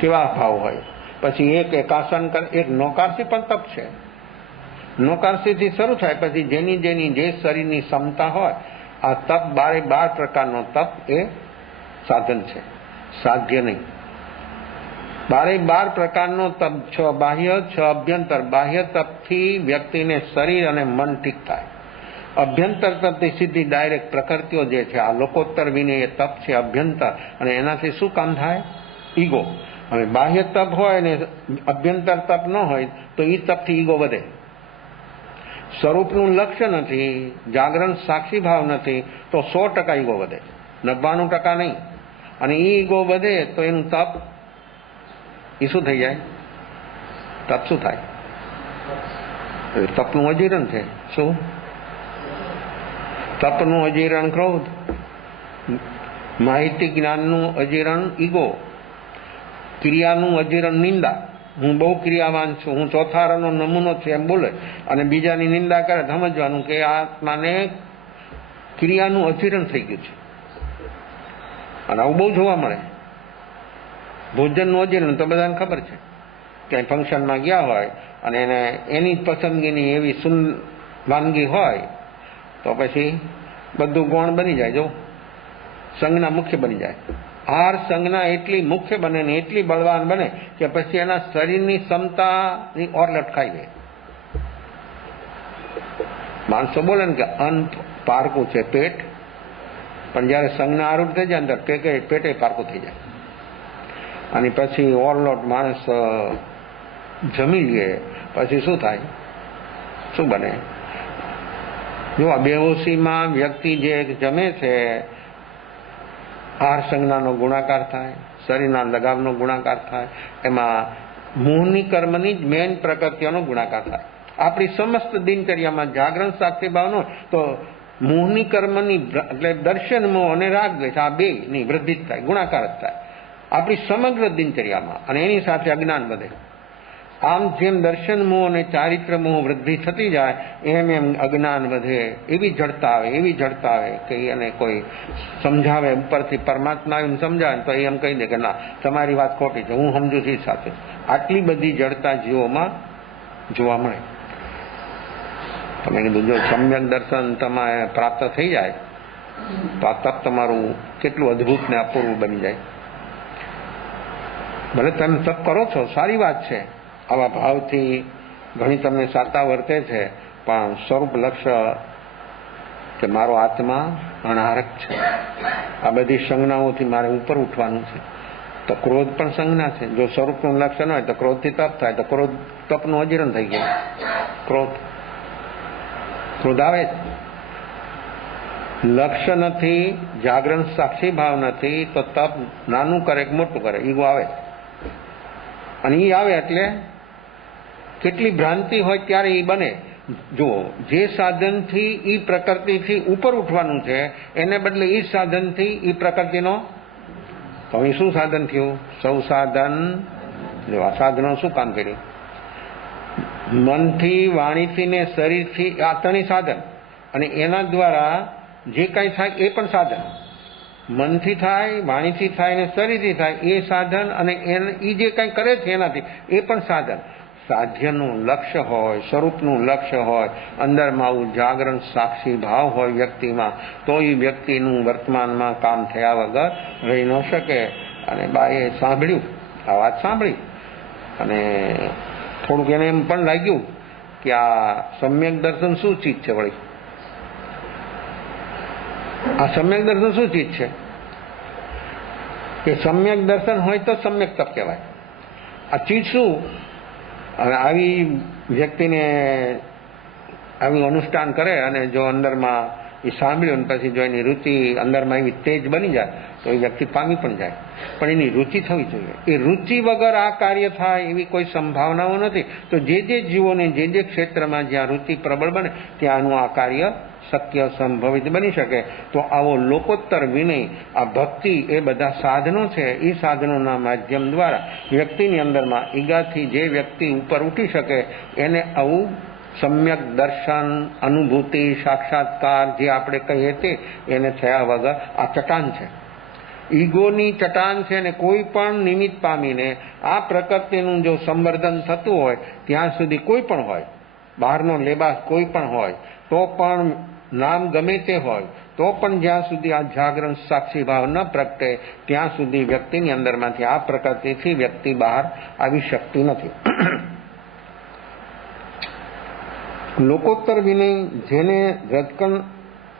કેવા ભાવ હોય? પછી એક એકાસન કરે, એક નૌકારસી પણ તપ છે. નૌકારસીથી શરૂ થાય, પછી જેની જે શરીરની ક્ષમતા હોય, આ તપ 12 પ્રકારનો તપ એ સાધન છે, સાધ્ય નહીં. 12 પ્રકારનો તપ, 6 બાહ્ય 6 અભ્યંતર. બાહ્ય તપથી વ્યક્તિને શરીર અને મન ઠીક થાય. અભ્યંતર તપથી સીધી ડાયરેક્ટ પ્રકૃતિઓ જે છે, આ લોકોત્તર વિનય એ તપ છે અભ્યંતર. અને એનાથી શું કામ થાય? ઈગો. હવે બાહ્ય તપ હોય ને અભ્યંતર તપ ન હોય તો એ તપથી ઈગો વધે. સ્વરૂપનું લક્ષ્ય નથી, જાગરણ સાક્ષી ભાવ નથી, તો 100% ઈગો વધે, 99% નહીં. અને એ ઈગો વધે તો એનું તપ એ શું થઈ જાય? તપ શું થાય? તપનું અજીરણ છે. શું? તપનું અજીરણ ક્રોધ, માહિતી જ્ઞાનનું અજીરણ ઈગો, ક્રિયાનું અજીરણ નિંદા. હું બહુ ક્રિયાવાન છું, હું ચોથારાનો નમૂનો છું એમ બોલે, અને બીજાની નિંદા કરે, સમજવાનું કે આત્માને ક્રિયાનું અજીરણ થઈ ગયું છે. અને આવું બહુ જોવા મળે. ભોજનનું અજીરણ તો બધાને ખબર છે. ક્યાંય ફંક્શનમાં ગયા હોય અને એને એની પસંદગીની એવી વાનગી હોય તો પછી બધું ગૌણ બની જાય. જો સંજ્ઞા મુખ્ય બની જાય. આહાર સંજ્ઞા એટલી મુખ્ય બને ને એટલી બળવાન બને કે પછી એના શરીરની ક્ષમતાની ઓર લટકાઈ જાય. માણસો બોલે ને કે અન્ન પારકું છે પેટ, પણ જયારે સંજ્ઞા આરૂઢ થઈ જાય અંદર પેટે પારકું થઈ જાય. અને પછી ઓરલોટ માણસ જમી લે પછી શું થાય? શું બને? જો આ બેહોશીમાં વ્યક્તિ જે જમે છે, આહાર સંજ્ઞાનો ગુણાકાર થાય, શરીરના લગાવનો ગુણાકાર થાય, એમાં મોહની કર્મની જ મેન પ્રકૃતિઓનો ગુણાકાર થાય. આપણી સમસ્ત દિનચર્યામાં જાગરણ સાક્ષી ભાવનો તો મોહની કર્મની એટલે દર્શન મોહ અને રાગ દ્વેષ આ બે ની વૃદ્ધિ જ થાય, ગુણાકાર જ થાય આપણી સમગ્ર દિનચર્યામાં. અને એની સાથે અજ્ઞાન વધે. આમ જેમ દર્શન મોહ અને ચારિત્ર મોહ વૃદ્ધિ થતી જાય એમ અજ્ઞાન વધે. એવી જડતા આવે કે એને કોઈ સમજાવે ઉપરથી, પરમાત્મા એમ સમજાવે તો એમ કહી દે કે ના તમારી વાત ખોટી છે, હું સમજુ છું સાથે. આટલી બધી જડતા જીવોમાં જોવા મળે. તમે કીધું જો સમ્યક દર્શન તમારે પ્રાપ્ત થઈ જાય તો આ તપ તમારું કેટલું અદભુત ને અપૂર્વ બની જાય. ભલે તમે તપ કરો છો, સારી વાત છે, આવા ભાવથી ઘણી તમને સાતા વર્તે છે, પણ સ્વરૂપ લક્ષ્ય કે મારો આત્મા અનારક છે, આ બધી સંજ્ઞાઓથી મારે ઉપર ઉઠવાનું છે. તો ક્રોધ પણ સંજ્ઞા છે. જો સ્વરૂપનું લક્ષ્ય ન હોય તો ક્રોધથી તપ થાય, તો ક્રોધ તપનું અજીર્ણ થઈ ગયું. ક્રોધ આવે જ. લક્ષ્ય નથી, જાગરણ સાક્ષી ભાવ નથી, તો તપ નાનું કરે કે મોટું કરે, ઈગો આવે. અને ઈ આવે એટલે કેટલી ભ્રાંતિ હોય ત્યારે ઈ બને. જુઓ, જે સાધનથી ઈ પ્રકૃતિથી ઉપર ઉઠવાનું છે, એને બદલે ઈ સાધનથી ઈ પ્રકૃતિનો, તો અહીં શું સાધન થયું? સૌ સાધન, આ સાધનો શું કામ કર્યું? મનથી, વાણીથી ને શરીરથી, આ ત્રણેય સાધન. અને એના દ્વારા જે કાંઈ થાય એ પણ સાધન. મનથી થાય, વાણીથી થાય ને શરીરથી થાય એ સાધન, અને એ જે કાંઈ કરે છે એનાથી એ પણ સાધન. સાધ્યનું લક્ષ્ય હોય, સ્વરૂપનું લક્ષ્ય હોય, અંદરમાં આવું જાગરણ સાક્ષી ભાવ હોય વ્યક્તિમાં, તો એ વ્યક્તિનું વર્તમાનમાં કામ થયા વગર રહી ન શકે. અને બાએ સાંભળ્યું, આ વાત સાંભળી, અને થોડુંક એને એમ પણ લાગ્યું કે આ સમ્યક દર્શન શું ચીજ છે? વળી આ સમ્યક દર્શન શું ચીજ છે? કે સમ્યક દર્શન હોય તો સમ્યક તપ કહેવાય. આ ચીજ શું? અને આવી વ્યક્તિને આવી અનુષ્ઠાન કરે અને જો અંદરમાં એ સાંભળ્યું પછી જો એની રુચિ અંદરમાં એવી તેજ બની જાય તો એ વ્યક્તિ પામી પણ જાય. પણ એની રુચિ થવી જોઈએ. એ રુચિ વગર આ કાર્ય થાય એવી કોઈ સંભાવનાઓ નથી. તો જે જીવોને જે ક્ષેત્રમાં જ્યાં રુચિ પ્રબળ બને ત્યાંનું આ કાર્ય શક્ય સંભવિત બની શકે. તો આવો લોકોત્તર વિનય, આ ભક્તિ, એ બધા સાધનો છે. એ સાધનોના માધ્યમ દ્વારા વ્યક્તિની અંદરમાં ઈગાથી જે વ્યક્તિ ઉપર ઉઠી શકે એને આવું સમ્યક દર્શન, અનુભૂતિ, સાક્ષાત્કાર જે આપણે કહીએ તે એને થયા વગર આ ચટાન છે, ઈગોની ચટાન છે. ને કોઈ પણ નિમિત્ત પામીને આ પ્રકૃતિનું જો સંવર્ધન થતું હોય ત્યાં સુધી કોઈ પણ હોય, બહારનો લેબાસ કોઈ પણ હોય, તો પણ નામ ગમે તે હોય, તો પણ જ્યાં સુધી આ જાગરણ સાક્ષી ભાવ ન પ્રગટે ત્યાં સુધી વ્યક્તિની અંદરમાંથી આ પ્રકૃતિથી વ્યક્તિ બહાર આવી શકતી નથી. લોકોત્તર વિનય, જેને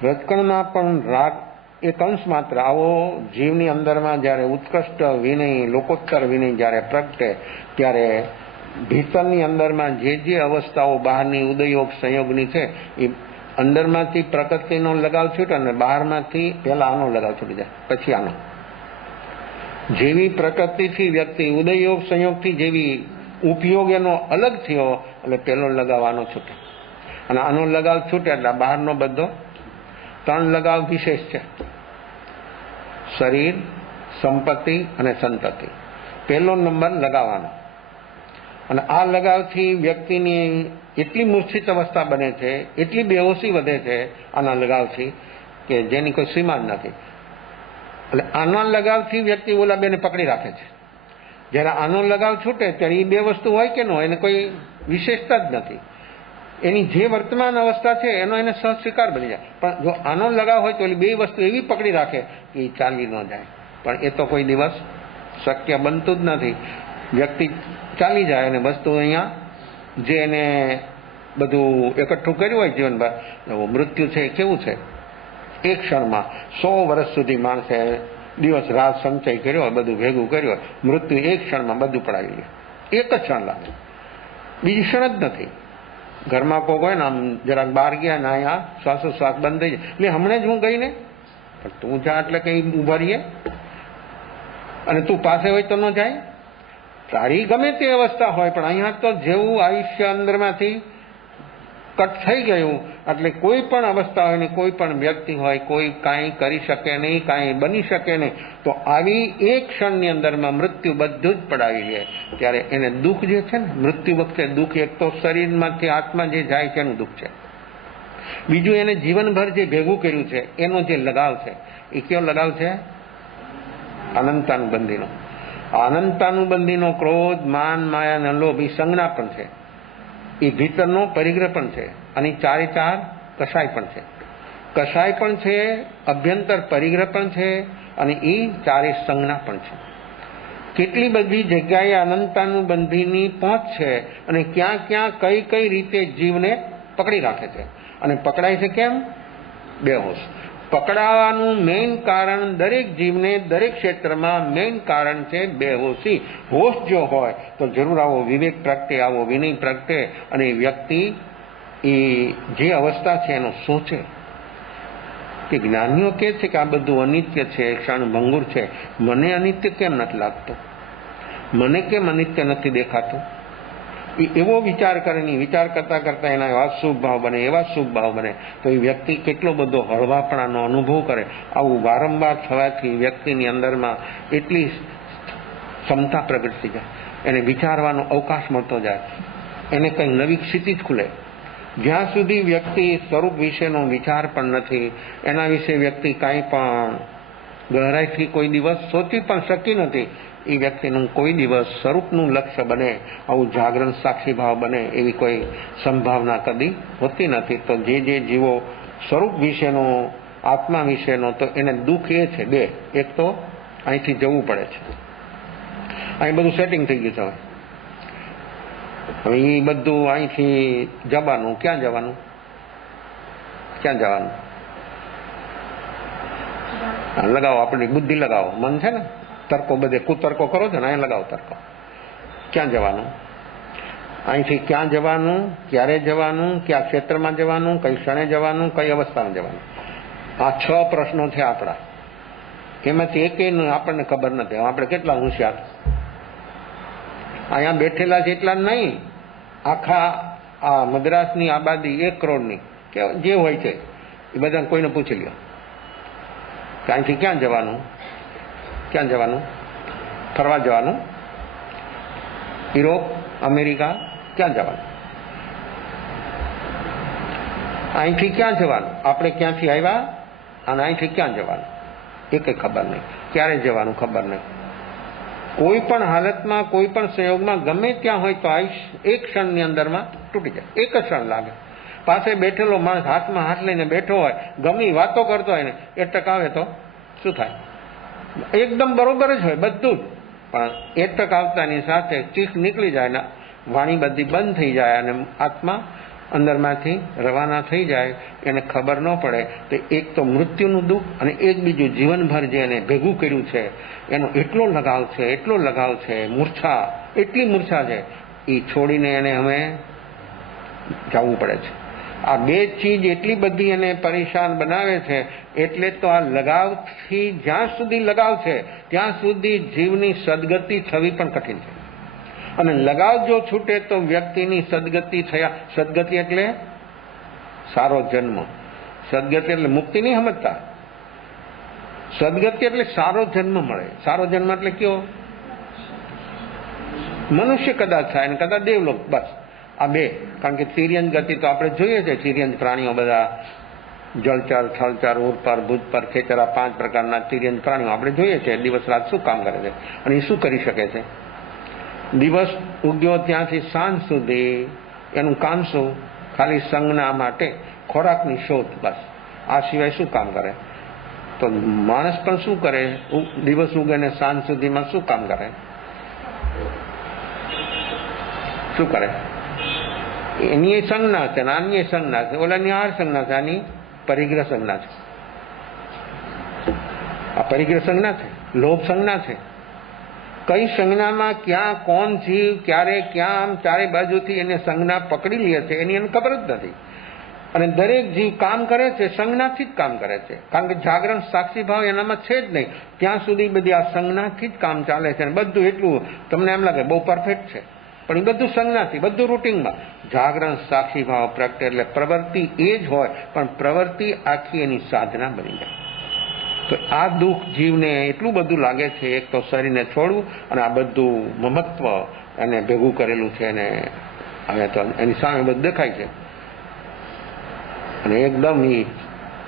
રજકણના પણ રાગ એક અંશ માત્ર આવો જીવની અંદરમાં જ્યારે ઉત્કૃષ્ટ વિનય, લોકોત્તર વિનય જ્યારે પ્રગટે ત્યારે ભીતરની અંદરમાં જે અવસ્થાઓ બહારની ઉદયોગ સંયોગની છે એ અંદરમાંથી પ્રકૃતિનો લગાવ છૂટે અને બહારમાંથી પહેલા આનો લગાવ છૂટી જાય, પછી આનો. જેવી પ્રકૃતિથી વ્યક્તિ ઉદયોગ સંયોગથી જેવી ઉપયોગ એનો અલગ થયો એટલે પેલો લગાવ આનો છૂટે, અને આનો લગાવ છૂટે એટલે બહારનો બધો. ત્રણ લગાવ વિશેષ છે: શરીર, સંપત્તિ અને સંતતિ. પહેલો નંબર લગાવવાનો. અને આ લગાવથી વ્યક્તિની એટલી મૂર્છિત અવસ્થા બને છે, એટલી બેહોશી વધે છે આના લગાવથી કે જેની કોઈ સીમા જ નથી. એટલે આના લગાવથી વ્યક્તિ ઓલા બેને પકડી રાખે છે. જ્યારે આનો લગાવ છૂટે ત્યારે એ બે વસ્તુ હોય કે ન હોય એને કોઈ વિશેષતા જ નથી. એની જે વર્તમાન અવસ્થા છે એનો એને સહ સ્વીકાર બની જાય. પણ જો આનો લગાવ હોય તો બે વસ્તુ એવી પકડી રાખે કે એ ચાલી ન જાય. પણ એ તો કોઈ દિવસ શક્ય બનતું જ નથી. વ્યક્તિ ચાલી જાય અને વસ્તુ અહીંયા જે એને બધું એકઠું કર્યું હોય જીવનભર, મૃત્યુ છે કેવું છે, એક ક્ષણમાં 100 વર્ષ સુધી માણસે દિવસ રાત સંચય કર્યો હોય, બધું ભેગું કર્યું હોય, મૃત્યુ એક ક્ષણમાં બધું પડાવી લે. એક જ ક્ષણ લાગે, બીજી ક્ષણ જ નથી. ઘરમાં કોઈ હોય ને આમ જરાક બહાર ગયા ને અહીંયા શ્વાસોશ્વાસ બંધ થઈ જાય, એટલે હમણાં જ હું ગઈ ને, પણ તું જા એટલે કઈ ઉભા રહીએ, અને તું પાસે હોય તો ન જાય. તારી ગમે તે અવસ્થા હોય, પણ અહીંયા તો જેવું આયુષ્ય અંદરમાંથી કટ થઈ ગયું એટલે કોઈ પણ અવસ્થા હોય ને કોઈ પણ વ્યક્તિ હોય, કોઈ કાંઈ કરી શકે નહીં, કાંઈ બની શકે નહીં. તો આવી એક ક્ષણની અંદરમાં મૃત્યુ બધું જ પડાવી લે. ત્યારે એને દુઃખ જે છે ને, મૃત્યુ વખતે દુઃખ, એક તો શરીરમાંથી આત્મા જે જાય છે એનું દુઃખ છે, બીજું એને જીવનભર જે ભેગું કર્યું છે એનો જે લગાવ છે એ કયો લગાવ છે? અનંતાનુબંધીનો. અનંતાનુબંધીનો ક્રોધ, માન, માયા અને લોભ એ સંજ્ઞા પણ છે, એ ભીતરનો પરિગ્રહ પણ છે, અને ચારે ચાર કસાય પણ છે. કસાય પણ છે, અભ્યંતર પરિગ્રહ પણ છે, અને એ ચારે સંજ્ઞા પણ છે. કેટલી બધી જગ્યાએ અનંતાનુબંધીની પહોંચ છે અને ક્યાં ક્યાં કઈ કઈ રીતે જીવને પકડી રાખે છે. અને પકડાય છે કેમ? બેહોશ. પકડાવાનું મેઇન કારણ દરેક જીવને દરેક ક્ષેત્રમાં મેઇન કારણ છે બેહોશી. હોશ જો હોય તો જરૂર આવો વિવેક પ્રગટે, આવો વિનય પ્રગટે અને વ્યક્તિ એ જે અવસ્થા છે એનો સોચે કે જ્ઞાનીઓ કહે છે કે આ બધું અનિત્ય છે, ક્ષણભંગુર છે, મને અનિત્ય કેમ નથી લાગતો, મને કેમ અનિત્ય નથી દેખાતું? એ એવો વિચાર કરે નહીં. વિચાર કરતા કરતા એના એવા શુભ ભાવ બને, એવા શુભ ભાવ બને તો એ વ્યક્તિ કેટલો બધો હળવાપણાનો અનુભવ કરે. આવું વારંવાર થવાથી વ્યક્તિની અંદરમાં એટલી ક્ષમતા પ્રગટ થઈ જાય, એને વિચારવાનો અવકાશ મળતો જાય, એને કંઈ નવી ક્ષિતિજ ખુલે. જ્યાં સુધી વ્યક્તિ સ્વરૂપ વિશેનો વિચાર પણ નથી, એના વિશે વ્યક્તિ કાંઈ પણ ગહેરાઈથી કોઈ દિવસ સોચી પણ શકી નથી, એ વ્યક્તિનું કોઈ દિવસ સ્વરૂપનું લક્ષ્ય બને, આવું જાગરણ સાક્ષી ભાવ બને એવી કોઈ સંભાવના કદી હોતી નથી. તો જે જીવો સ્વરૂપ વિશેનો, આત્મા વિશેનો, તો એને દુઃખ એ છે બે. એક તો અહીંથી જવું પડે છે, અહીં બધું સેટિંગ થઈ ગયું છે. હવે એ બધું અહીંથી જવાનું, ક્યાં જવાનું? ક્યાં જવાનું? લગાવો, આપણી બુદ્ધિ લગાવો. મન છે ને, તર્કો બધે કુતર્કો કરો છો ને, અહીંયા લગાવો તર્કો. ક્યાં જવાનું? અહીંથી ક્યાં જવાનું, ક્યારે જવાનું, કયા ક્ષેત્રમાં જવાનું, કઈ ક્ષણે જવાનું, કઈ અવસ્થામાં જવાનું? આ 6 પ્રશ્નો છે આપણા. એમાંથી એકેયનું આપણને ખબર નથી. આપણે કેટલા હોશિયાર અહીંયા બેઠેલા છે એટલા નહીં, આખા આ મદ્રાસની આબાદી 1 કરોડની કે જે હોય છે એ બધા કોઈને પૂછી લ્યો કે અહીંથી ક્યાં જવાનું, ક્યાં જવાનું? ફરવા જવાનું? યુરોપ, અમેરિકા, ક્યાં જવાનું? અહીંથી ક્યાં જવાનું? આપણે ક્યાંથી આવ્યા અને અહીંથી ક્યાં જવાનું એ કંઈ ખબર નહીં. ક્યારે જવાનું ખબર નહીં. કોઈ પણ હાલતમાં, કોઈ પણ સંયોગમાં ગમે ત્યાં હોય તો આયુષ્ય એક ક્ષણની અંદરમાં તૂટી જાય. એક જ ક્ષણ લાગે. પાસે બેઠેલો માણસ હાથમાં હાથ લઈને બેઠો હોય, ગમી વાતો કરતો હોય ને, એ ટકાવે તો શું થાય? એકદમ બરોબર જ હોય બધું જ, પણ એ ટકાવતાની સાથે ચીખ નીકળી જાય ને વાણી બધી બંધ થઈ જાય અને આત્મા અંદરમાંથી રવાના થઈ જાય, એને ખબર ન પડે. તો એક તો મૃત્યુનું દુઃખ અને એક બીજું જીવનભર જે એને ભેગું કર્યું છે એનો એટલો લગાવ છે, એટલો લગાવ છે, મૂર્છા, એટલી મૂર્છા છે, એ છોડીને એને હવે જવું પડે છે. આ બે ચીજ એટલી બધી એને પરેશાન બનાવે છે. એટલે તો આ લગાવથી જ્યાં સુધી લગાવ છે ત્યાં સુધી જીવની સદગતિ થવી પણ કઠિન છે. અને લગાવ જો છૂટે તો વ્યક્તિની સદગતિ થયા. સદગતિ એટલે સારો જન્મ. સદગતિ એટલે મુક્તિ નહીં સમજતા. સદગતિ એટલે સારો જન્મ મળે. સારો જન્મ એટલે કયો? મનુષ્ય કદાચ થાય ને કદાચ દેવલોક, બસ આ બે. કારણ કે તિર્યંજ ગતિ તો આપણે જોઈએ છે. તિર્યંજ પ્રાણીઓ બધા જળચર, થલચર, ઉરપર, ભૂજપર, ખેચરા, 5 પ્રકારના તિર્યંજ પ્રાણીઓ આપણે જોઈએ છે. દિવસ રાત શું કામ કરે છે અને એ શું કરી શકે છે? દિવસ ઉગ્યો ત્યાંથી સાંજ સુધી એનું કામ શું? ખાલી સંજ્ઞા માટે ખોરાકની શોધ, બસ. આ સિવાય શું કામ કરે? તો માણસ પણ શું કરે? દિવસ ઉગે ને સાંજ સુધીમાં શું કામ કરે? શું કરે? એની સંજ્ઞા છે, આની સંજ્ઞા છે, ઓલાની આહાર સંજ્ઞા છે, આની પરિગ્રહ સંજ્ઞા છે. આ પરિગ્રહ સંજ્ઞા છે, લોભ સંજ્ઞા છે. કઈ સંજ્ઞામાં ક્યાં કોણ જીવ ક્યારે ક્યાં આમ ચારે બાજુથી એને સંજ્ઞા પકડી લે છે એની એને ખબર જ નથી. અને દરેક જીવ કામ કરે છે સંજ્ઞાથી જ કામ કરે છે. કારણ કે જાગરણ સાક્ષી ભાવ એનામાં છે જ નહીં. ત્યાં સુધી બધી આ સંજ્ઞાથી જ કામ ચાલે છે. અને બધું એટલું તમને એમ લાગે બહુ પરફેક્ટ છે, પણ એ બધું સંજ્ઞાથી, બધું રૂટીનમાં. જાગરણ સાક્ષી ભાવ પ્રગટે એટલે પ્રવૃત્તિ એ જ હોય, પણ પ્રવૃત્તિ આખી એની સાધના બની જાય. તો આ દુઃખ જીવને એટલું બધું લાગે છે. એક તો શરીરને છોડવું અને આ બધું મમત્વ એને ભેગું કરેલું છે અને હવે તો એની સામે બધું દેખાય છે અને એકદમ એ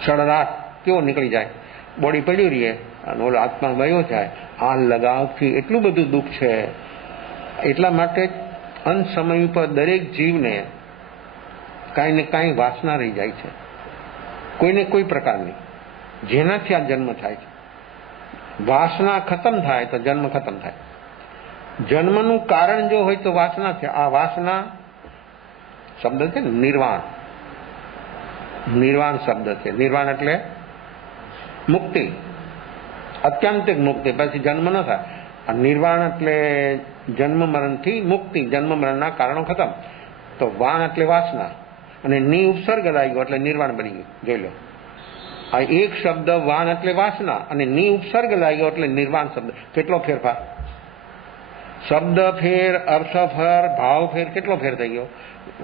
સડરાટ કેવો નીકળી જાય, બોડી પડ્યું રહીએ અને ઓલો આત્મા વયો જાય. આ લગાવથી એટલું બધું દુઃખ છે. એટલા માટે અંત સમય ઉપર દરેક જીવને કાંઈ ને કાંઈ વાસના રહી જાય છે, કોઈને કોઈ પ્રકારની, જેનાથી આ જન્મ થાય છે. વાસના ખતમ થાય તો જન્મ ખતમ થાય. જન્મનું કારણ જો હોય તો વાસના છે. આ વાસના શબ્દ છે ને નિર્વાણ, નિર્વાણ શબ્દ છે. નિર્વાણ એટલે મુક્તિ, અત્યાંતિક મુક્તિ, પછી જન્મ ન થાય. આ નિર્વાણ એટલે જન્મ મરણથી મુક્તિ, જન્મ મરણના કારણો ખતમ. તો વાણ એટલે વાસના, અને ની ઉપસર્ગ લાગ્યો એટલે નિર્વાણ બની ગયું. જોઈ લો, આ એક શબ્દ વાણ એટલે વાસના અને ની ઉપસર્ગ લાગ્યો એટલે નિર્વાણ શબ્દ. કેટલો ફેરફાર! શબ્દ ફેર, અર્થ ફેર, ભાવ ફેર, કેટલો ફેર થઈ ગયો.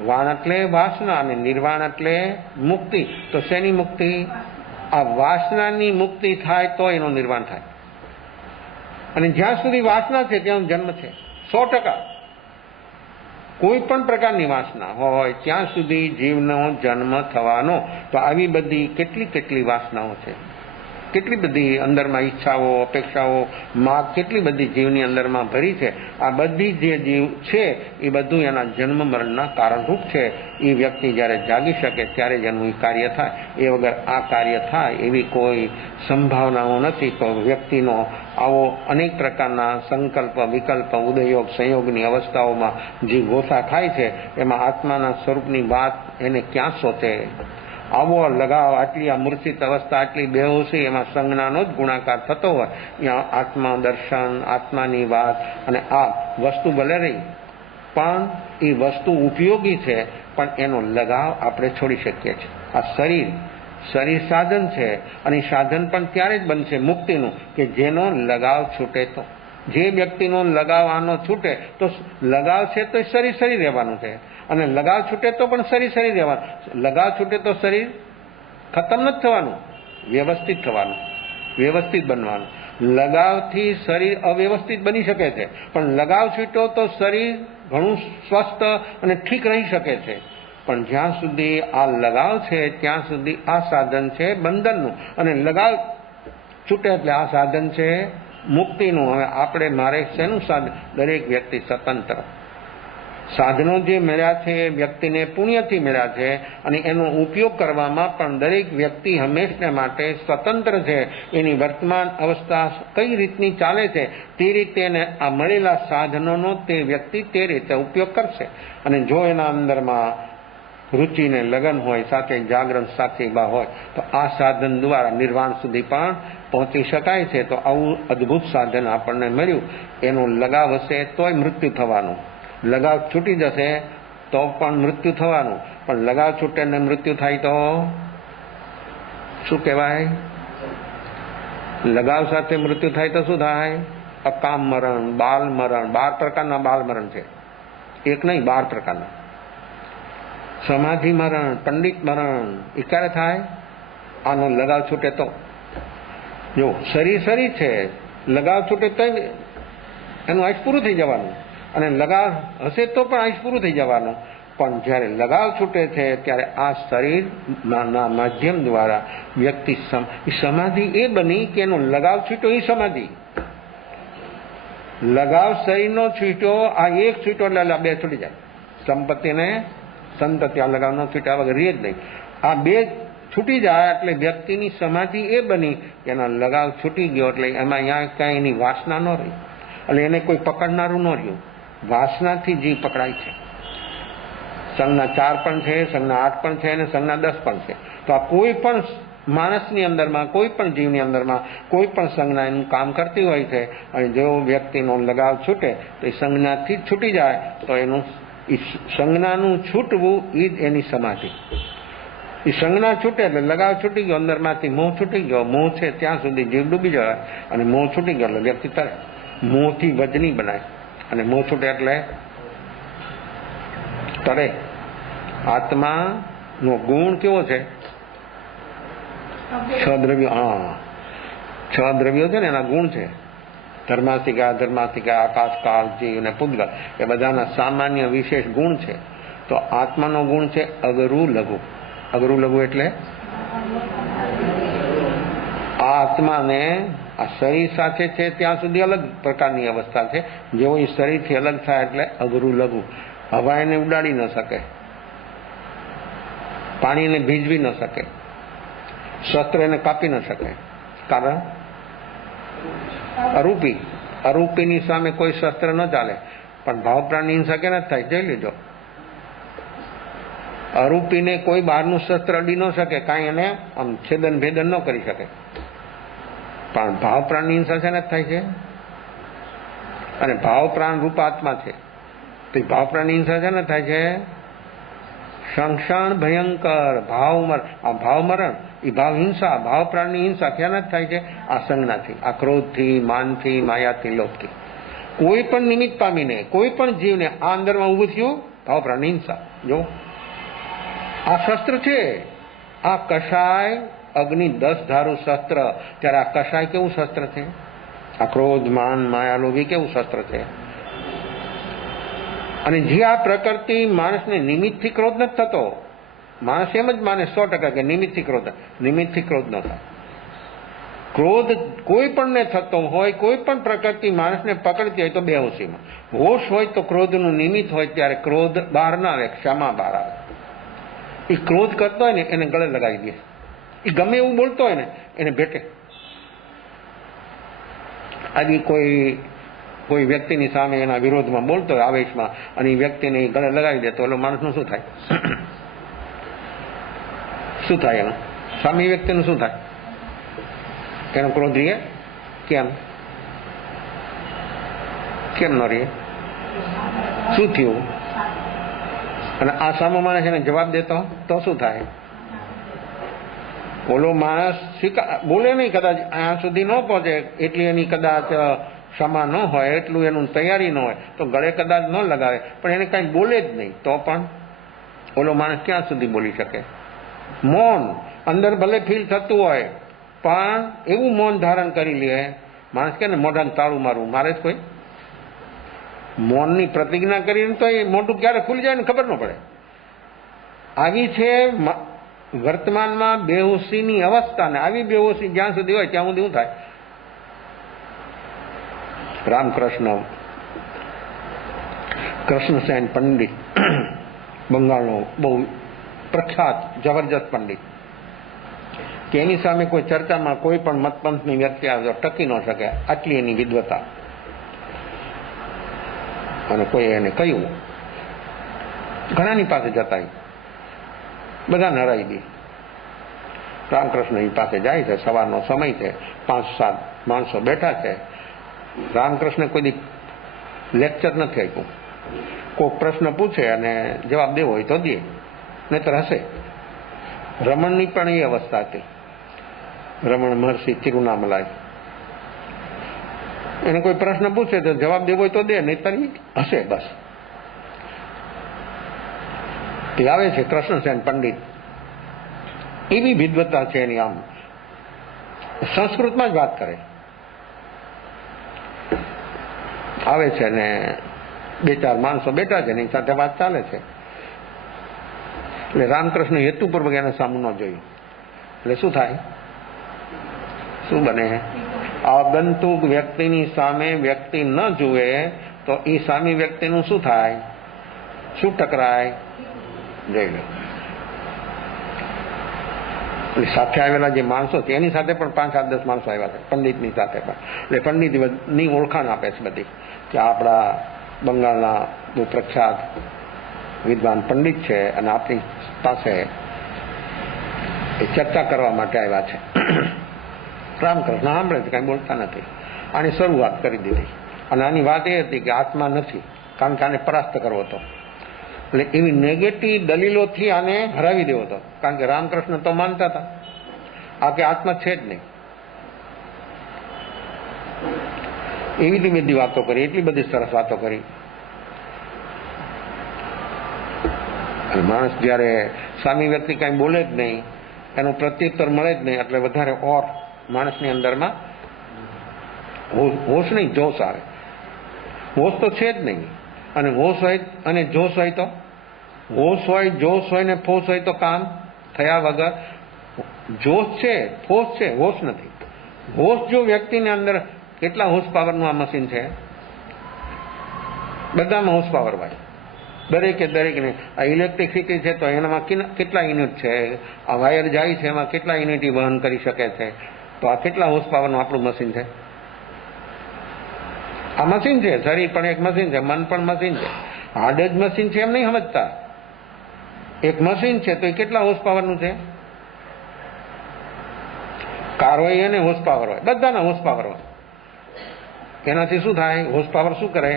વાણ એટલે વાસના અને નિર્વાણ એટલે મુક્તિ. તો શેની મુક્તિ? આ વાસનાની મુક્તિ થાય તો એનું નિર્વાણ થાય. અને જ્યાં સુધી વાસના છે ત્યાં જન્મ છે 100%. કોઈ પણ પ્રકારની વાસના હોય ત્યાં સુધી જીવનો જન્મ થવાનો. તો આવી બધી કેટલી વાસનાઓ છે, કેટલી બધી અંદરમાં ઈચ્છાઓ, અપેક્ષાઓ, માગ કેટલી બધી જીવની અંદરમાં ભરી છે. આ બધી જે જીવ છે એ બધું એના જન્મ મરણના કારણરૂપ છે. એ વ્યક્તિ જ્યારે જાગી શકે ત્યારે જ એનું કાર્ય થાય. એ વગર આ કાર્ય થાય એવી કોઈ સંભાવનાઓ નથી. તો વ્યક્તિનો આવો અનેક પ્રકારના સંકલ્પ, વિકલ્પ, ઉદયોગ, સંયોગની અવસ્થાઓમાં જે ગોથા ખાય છે એમાં આત્માના સ્વરૂપની વાત એને ક્યાં શોધે? આવો લગાવ, આટલી આ મૂર્છિત અવસ્થા, આટલી બેહોશી, એમાં સંજ્ઞાનો જ ગુણાકાર થતો હોય. ત્યાં આત્મા દર્શન, આત્માની વાત અને આ વસ્તુ ભલે રહી પણ એ વસ્તુ ઉપયોગી છે, પણ એનો લગાવ આપણે છોડી શકીએ છીએ. આ શરીર સાધન છે અને સાધન પણ ત્યારે જ બનશે મુક્તિનું કે જેનો લગાવ છૂટે. તો જે વ્યક્તિનો લગાવ આનો છૂટે તો લગાવ છે તો શરીર રહેવાનું છે, અને લગાવ છૂટે તો પણ શરીર રહેવાનું. લગાવ છૂટે તો શરીર ખતમ નથી થવાનું, વ્યવસ્થિત થવાનું, વ્યવસ્થિત બનવાનું. લગાવથી શરીર અવ્યવસ્થિત બની શકે છે, પણ લગાવ છૂટ્યો તો શરીર ઘણું સ્વસ્થ અને ઠીક રહી શકે છે. પણ જ્યાં સુધી આ લગાવ છે ત્યાં સુધી આ સાધન છે બંધનનું, અને લગાવ છૂટે એટલે આ સાધન છે મુક્તિનું. હવે આપણે મારે શેનું સાધન? દરેક વ્યક્તિ સ્વતંત્ર. સાધનો જે મળ્યા છે એ વ્યક્તિને પુણ્યથી મળ્યા છે, અને એનો ઉપયોગ કરવામાં પણ દરેક વ્યક્તિ હંમેશને માટે સ્વતંત્ર છે. એની વર્તમાન અવસ્થા કઈ રીતની ચાલે છે તે રીતે આ મળેલા સાધનોનો તે વ્યક્તિ તે રીતે ઉપયોગ કરશે. અને જો એના અંદરમાં રુચિને લગન હોય, સાથે જાગરણ સાક્ષીભાવ હોય, તો આ સાધન દ્વારા નિર્વાણ સુધી પણ પહોંચી શકાય છે. તો આવું અદ્ભુત સાધન આપણને મળ્યું. એનો લગાવ હશે તોય મૃત્યુ થવાનું, લગાવ છૂટી જશે તો પણ મૃત્યુ થવાનું. પણ લગાવ છૂટે ને મૃત્યુ થાય તો શું કહેવાય? લગાવ સાથે મૃત્યુ થાય તો શું થાય? અકામ મરણ, બાલ મરણ. 12 પ્રકારના બાલ મરણ છે, એક નહીં 12 પ્રકારના. સમાધિ મરણ, પંડિત મરણ એ ક્યારે થાય? આનો લગાવ છૂટે તો. જો શરીર છે, લગાવ છૂટે તો એનું આયુષ પૂરું થઈ જવાનું, અને લગાવ હશે તો પણ આયુષ પૂરું થઈ જવાનું. પણ જ્યારે લગાવ છૂટે છે ત્યારે આ શરીરના માધ્યમ દ્વારા વ્યક્તિ સમાધિ એ બની કે એનો લગાવ છૂટ્યો એ સમાધિ. લગાવ શરીરનો છૂટ્યો, આ એક છૂટ્યો એટલે 2 છૂટી જાય. સંપત્તિ ને સંતતિ, આ લગાવ ન છૂટ્યા વગર રહે જ નહીં. આ 2 છૂટી જાય એટલે વ્યક્તિની સમાધિ એ બની કે એના લગાવ છૂટી ગયો. એટલે એમાં અહીંયા કાંઈ એની વાસના ન રહી, એટલે એને કોઈ પકડનારું ન રહ્યું. વાસનાથી જીવ પકડાય છે. સંજ્ઞા 4 પણ છે, સંજ્ઞા 8 પણ છે, અને સંજ્ઞા 10 પણ છે. તો આ કોઈ પણ માણસની અંદરમાં, કોઈ પણ જીવની અંદરમાં કોઈ પણ સંજ્ઞા એનું કામ કરતી હોય છે. અને જો વ્યક્તિનો લગાવ છૂટે તો એ સંજ્ઞાથી જ છૂટી જાય. તો એનું સંજ્ઞાનું છૂટવું એ જ એની સમાધિ. એ સંજ્ઞા છૂટે એટલે લગાવ છૂટી ગયો, અંદરમાંથી મોહ છૂટી ગયો. મોહ છે ત્યાં સુધી જીવ ડૂબી જાય, અને મોહ છૂટી ગયો એટલે વ્યક્તિ તરે. મોહથી વજની બનાય, અને મોહ છૂટે એટલે તરે. આત્માનો ગુણ કેવો છે? 6 દ્રવ્યો. હા, 6 દ્રવ્યો છે ને એના ગુણ છે. ધર્માસ્તિકા, આકાશ, કાળ, જીવ અને પૂતગલ એ બધાના સામાન્ય વિશેષ ગુણ છે. તો આત્માનો ગુણ છે અગરુ લઘુ. અગરુ લઘુ એટલે આ આત્માને આ શરીર સાથે છે ત્યાં સુધી અલગ પ્રકારની અવસ્થા છે. જેવો એ શરીરથી અલગ થાય એટલે અગરુ લઘુ. હવા એને ઉડાડી ન શકે, પાણીને ભીંજવી ન શકે, શસ્ત્ર એને કાપી ન શકે, કારણ અરૂપી. અરૂપીની સામે કોઈ શસ્ત્ર ન ચાલે, પણ ભાવ પ્રાણની હિંસા કેમ જ થાય? જોઈ લીધો. અરૂપીને કોઈ બહારનું શસ્ત્ર અડી ન શકે, કાંઈ એને આમ છેદન ભેદન ન કરી શકે, પણ ભાવ પ્રાણની હિંસા છે ને થાય છે. અને ભાવ પ્રાણ રૂપ આત્મા છે, તો ભાવ પ્રાણની હિંસા છે ને થાય છે. સંક્ષણ ભયંકર ભાવ મરણ એ ભાવ હિંસા, ભાવ પ્રાણની હિંસા ક્યાં જ થાય છે? આ સંજ્ઞાથી, આ ક્રોધથી, માનથી, માયાથી, લોભથી. કોઈ પણ નિમિત્ત પામીને કોઈ પણ જીવને આ અંદરમાં ઉભું થયું ભાવ પ્રાણની હિંસા. જો આ શસ્ત્ર છે, આ કષાય અગ્નિ 10 ધારું શસ્ત્ર. ત્યારે આ કષાય કેવું શસ્ત્ર છે? આ ક્રોધ, માન, માયા, લોભી કેવું શસ્ત્ર છે? અને જે આ પ્રકૃતિ માણસને નિમિત્તથી ક્રોધ નથી થતો. માણસ એમ જ માને 100% કે નિમિત્તથી ક્રોધ ન થાય. ક્રોધ કોઈ પણ ને થતો હોય, કોઈ પણ પ્રકૃતિ માણસને પકડતી હોય તો બેહોશીમાં. હોશ હોય તો ક્રોધનું નિમિત્ત હોય ત્યારે ક્રોધ બહાર ના આવે, ક્ષમા બહાર આવે. એ ક્રોધ કરતો હોય ને એને ગળે લગાવી દે. એ ગમે એવું બોલતો હોય ને એને ભેટે. આજે કોઈ વ્યક્તિની સામે એના વિરોધમાં બોલતો હોય આવેશમાં, અને એ વ્યક્તિને ગળે લગાવી દે તો એનો માણસનું શું થાય? શું થાય એનું? સામે વ્યક્તિનું શું થાય? એનો ક્રોધ રીએ? કેમ ન રીએ? શું થયું? અને આ સામો માણસ એને જવાબ દેતો તો શું થાય? ઓલો માણસ બોલે નહીં, કદાચ આ સુધી ન પહોંચે એટલી એની કદાચ ક્ષમા ન હોય, એટલું એનું તૈયારી ન હોય તો ગળે કદાચ ન લગાવે, પણ એને કાંઈ બોલે જ નહીં તો પણ ઓલો માણસ ક્યાં સુધી બોલી શકે? મૌન. અંદર ભલે ફીલ થતું હોય પણ એવું મૌન ધારણ કરી લે માણસ. કે ને મોઢાને તાળું મારે જ કોઈ? મૌનની પ્રતિજ્ઞા કરીને તો એ મોઢું ક્યારે ખુલી જાય ને ખબર ન પડે. આવી છે વર્તમાનમાં બેહોશીની અવસ્થા. ને આવી બેહોશી જ્યાં સુધી હોય ત્યાં સુધી શું થાય? રામકૃષ્ણ કૃષ્ણસેન પંડિત, બંગાળનો બહુ પ્રખ્યાત જબરજસ્ત પંડિત, કે એની સામે કોઈ ચર્ચામાં કોઈ પણ મતપંથની વ્યક્તિ આવે તો ટકી ન શકે, આટલી એની વિદ્વતા. અને કોઈ એને કહ્યું, ઘણાની પાસે જતા બધાને હરાવી દે. રામકૃષ્ણ એ પાસે જાય છે, સવારનો સમય છે, 5-7 માણસો બેઠા છે. રામકૃષ્ણ કોઈ લેક્ચર નથી આપ્યું. કોઈ પ્રશ્ન પૂછે અને જવાબ દેવો હોય તો દે, નહીતર હશે. રમણની પણ એ અવસ્થા હતી. રમણ મહર્ષિ તિરુનામલાય, એને કોઈ પ્રશ્ન પૂછે તો જવાબ દેવો હોય તો દે, નહીતર હશે. બસ એ આવે છે કૃષ્ણસેન પંડિત. એવી વિદ્વતા છે એની. આમ સંસ્કૃતમાં જ વાત કરે. આવે છે ને 2-4 માણસો બેઠા છે, એની સાથે વાત ચાલે છે. એટલે રામકૃષ્ણ હેતુપૂર્વક એને સામું ન જોયું. એટલે શું થાય? શું બને? આગંતુક વ્યક્તિની સામે વ્યક્તિ ન જુએ તો એ સામી વ્યક્તિનું શું થાય? શું ટકરાય? જોઈ લો. સાથે આવેલા જે માણસો છે એની સાથે પણ 5-8-10 માણસો આવ્યા છે, પંડિતની સાથે પણ. એટલે પંડિતની ઓળખાણ આપે છે બધી, કે આપણા બંગાળના બહુ પ્રખ્યાત વિદ્વાન પંડિત છે અને આપણી પાસે એ ચર્ચા કરવા માટે આવ્યા છે. રામકૃષ્ણ સાંભળે છે, કાંઈ બોલતા નથી. આની શરૂઆત કરી દીધી. અને આની વાત એ હતી કે આત્મા નથી, કારણ કે આને પરાસ્ત કરવો હતો. એટલે એવી નેગેટિવ દલીલોથી આને હરાવી દેવો હતો. કારણ કે રામકૃષ્ણ તો માનતા હતા આ કે આત્મા છે જ નહીં. એવી બધી વાતો કરી, એટલી બધી સરસ વાતો કરી. માણસ જયારે સામી વ્યક્તિ કઈ બોલે જ નહીં, એનું પ્રત્યુત્તર મળે જ નહીં, એટલે વધારે ઓર માણસની અંદરમાં હોશ નહીં, જોશ આવે. હોશ તો છે જ નહીં. અને હોશ હોય અને જોશ હોય તો, હોશ હોય, જોશ હોય ને ફોશ હોય તો કામ થયા વગર. જોશ છે, ફોશ છે, હોશ નથી. હોશ જો વ્યક્તિની અંદર, કેટલા હોશ પાવરનું આ મશીન છે? બધામાં હોશ પાવર હોય, દરેકને. આ ઇલેક્ટ્રિસિટી છે તો એનામાં કેટલા યુનિટ છે? આ વાયર જાય છે એમાં કેટલા યુનિટી વહન કરી શકે છે? તો આ કેટલા હોશ પાવરનું આપણું મશીન છે? આ મશીન છે, શરીર પણ એક મશીન છે, મન પણ મશીન છે. હાર્ડ જ મશીન છે એમ નહીં સમજતા. એક મશીન છે તો એ કેટલા હોર્સ પાવરનું છે? કાર હોય એને હોર્સ પાવર હોય, બધાના હોર્સ પાવર હોય. એનાથી શું થાય? હોર્સ પાવર શું કરે?